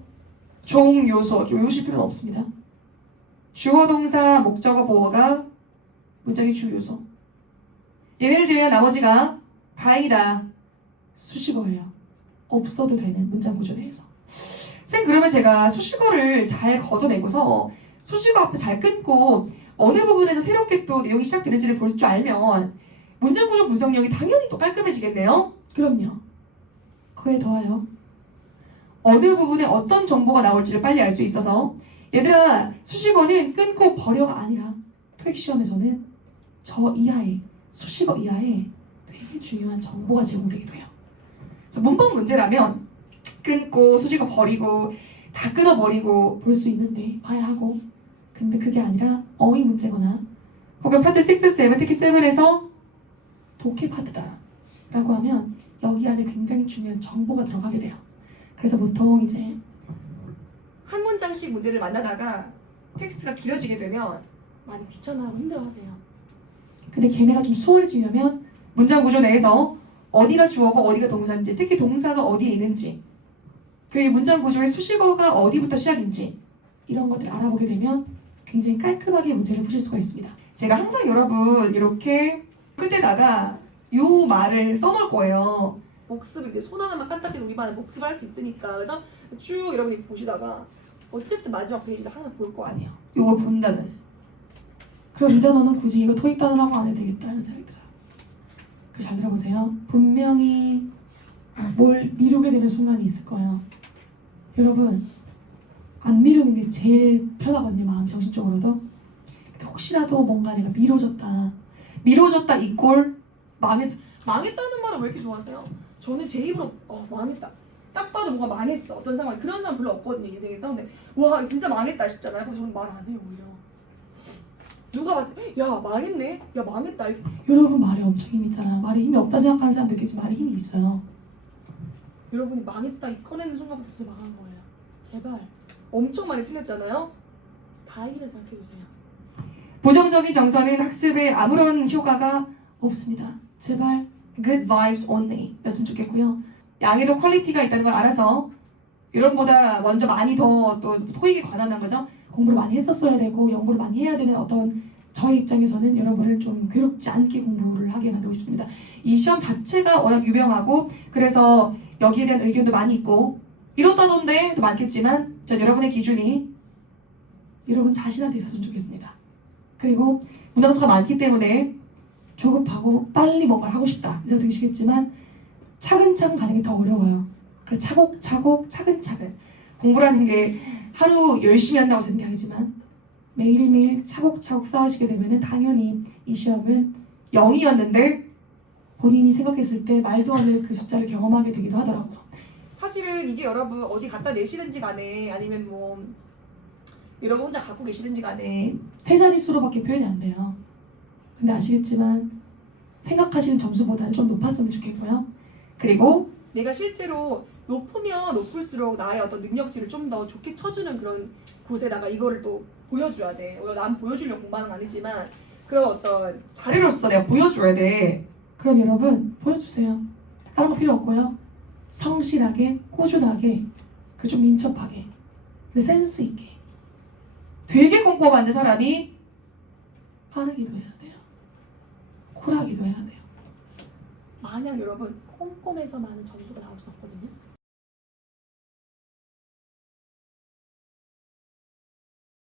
종 요소 이렇게 외우실 필요는 없습니다. 주어, 동사, 목적어, 보어가 문장의 주 요소. 얘네를 제외한 나머지가 다행이다 수식어예요. 없어도 되는 문장 구조 내에서. 쌤 그러면 제가 수식어를 잘 걷어내고서 수식어 앞에 잘 끊고 어느 부분에서 새롭게 또 내용이 시작되는지를 볼 줄 알면 문장 구조 분석력이 당연히 또 깔끔해지겠네요. 그럼요. 그에 더하여 어느 부분에 어떤 정보가 나올지를 빨리 알 수 있어서 얘들아 수식어는 끊고 버려가 아니라 토익 시험에서는 저 이하에 수식어 이하에 되게 중요한 정보가 제공되기도 해요. 그래서 문법 문제라면 끊고 수식어 버리고 다 끊어버리고 볼 수 있는데 봐야 하고 근데 그게 아니라 어휘 문제거나 혹은 파트 6, 7, 특히 7에서 독해 파트다 라고 하면 여기 안에 굉장히 중요한 정보가 들어가게 돼요. 그래서 보통 이제 한 문장씩 문제를 만나다가 텍스트가 길어지게 되면 많이 귀찮아하고 힘들어하세요. 근데 걔네가 좀 수월해지려면 문장 구조 내에서 어디가 주어고 어디가 동사인지, 특히 동사가 어디에 있는지, 그리고 문장 구조의 수식어가 어디부터 시작인지 이런 것들을 알아보게 되면 굉장히 깔끔하게 문제를 푸실 수가 있습니다. 제가 항상 여러분 이렇게 끝에다가 요 말을 써놓을 거예요. 복습을 이제 손 하나만 깐딱해도 우리 반은 복습을 할 수 있으니까 그죠? 쭉 여러분이 보시다가 어쨌든 마지막 페이지를 항상 볼 거 아니에요. 요걸 본다면 그럼 이 단어는 굳이 이거 토익 단어라고 안 해도 되겠다 하는 생각이 들어요. 그래서 잘 들어보세요. 분명히 뭘 미루게 되는 순간이 있을 거예요. 여러분 안 미루는 게 제일 편하거든요. 마음 정신적으로도. 근데 혹시라도 뭔가 내가 미뤄졌다 이꼴 망했다는 말을 왜 이렇게 좋아하세요? 저는 제 입으로 망했다. 딱 봐도 뭔가 망했어. 어떤 상황이 그런 사람 별로 없거든요 인생에서. 근데 와 진짜 망했다 싶잖아요. 그래서 저는 말 안 해요 오히려. 누가 봤을 때 야 망했네? 야 망했다. 여러분 말에 엄청 힘이 있잖아요. 말에 힘이 없다 생각하는 사람도 있겠지만 말에 힘이 있어요. 여러분이 망했다 이 꺼내는 순간부터 진짜 망한 거예요. 제발. 엄청 많이 틀렸잖아요. 다행이라 생각해주세요. 부정적인 정서는 학습에 아무런 효과가 없습니다. 제발 good vibes only 였으면 좋겠고요. 양에도 퀄리티가 있다는 걸 알아서 여러분보다 먼저 많이 더 또 토익에 관한 거죠. 공부를 많이 했었어야 되고 연구를 많이 해야 되는 어떤 저의 입장에서는 여러분을 좀 괴롭지 않게 공부를 하게 만들고 싶습니다. 이 시험 자체가 워낙 유명하고 그래서 여기에 대한 의견도 많이 있고 이렇다던데 도 많겠지만 전 여러분의 기준이 여러분 자신한테 있었으면 좋겠습니다. 그리고 문항수가 많기 때문에 조급하고 빨리 뭔가를 하고 싶다 이 생각 드시겠지만 차근차근 가는 게 더 어려워요. 그래서 차곡차곡 차근차근 공부라는 게 하루 열심히 한다고 생각하지만 매일매일 차곡차곡 쌓으시게 되면 당연히 이 시험은 0이었는데 본인이 생각했을 때 말도 안 되는 그 숫자를 경험하게 되기도 하더라고요. 사실은 이게 여러분 어디 갖다 내시든지 간에 아니면 뭐 여러분 혼자 갖고 계시든지 간에 세 자릿수로밖에 표현이 안 돼요. 근데 아시겠지만 생각하시는 점수보다는 좀 높았으면 좋겠고요. 그리고 내가 실제로 높으면 높을수록 나의 어떤 능력치를 좀 더 좋게 쳐주는 그런 곳에다가 이거를 또 보여줘야 돼. 난 보여주려고 공부하는 건 아니지만 그런 어떤 자료로서 내가 보여줘야 돼. 그럼 여러분 보여주세요. 다른 거 필요 없고요. 성실하게, 꾸준하게, 그 좀 민첩하게, 근데 센스 있게. 되게 꼼꼼 만든 사람이 빠르기도 해야 돼요. 쿨하기도 해야 돼요. 마냥 여러분 꼼꼼해서만은 점수가 나올 수 없거든요.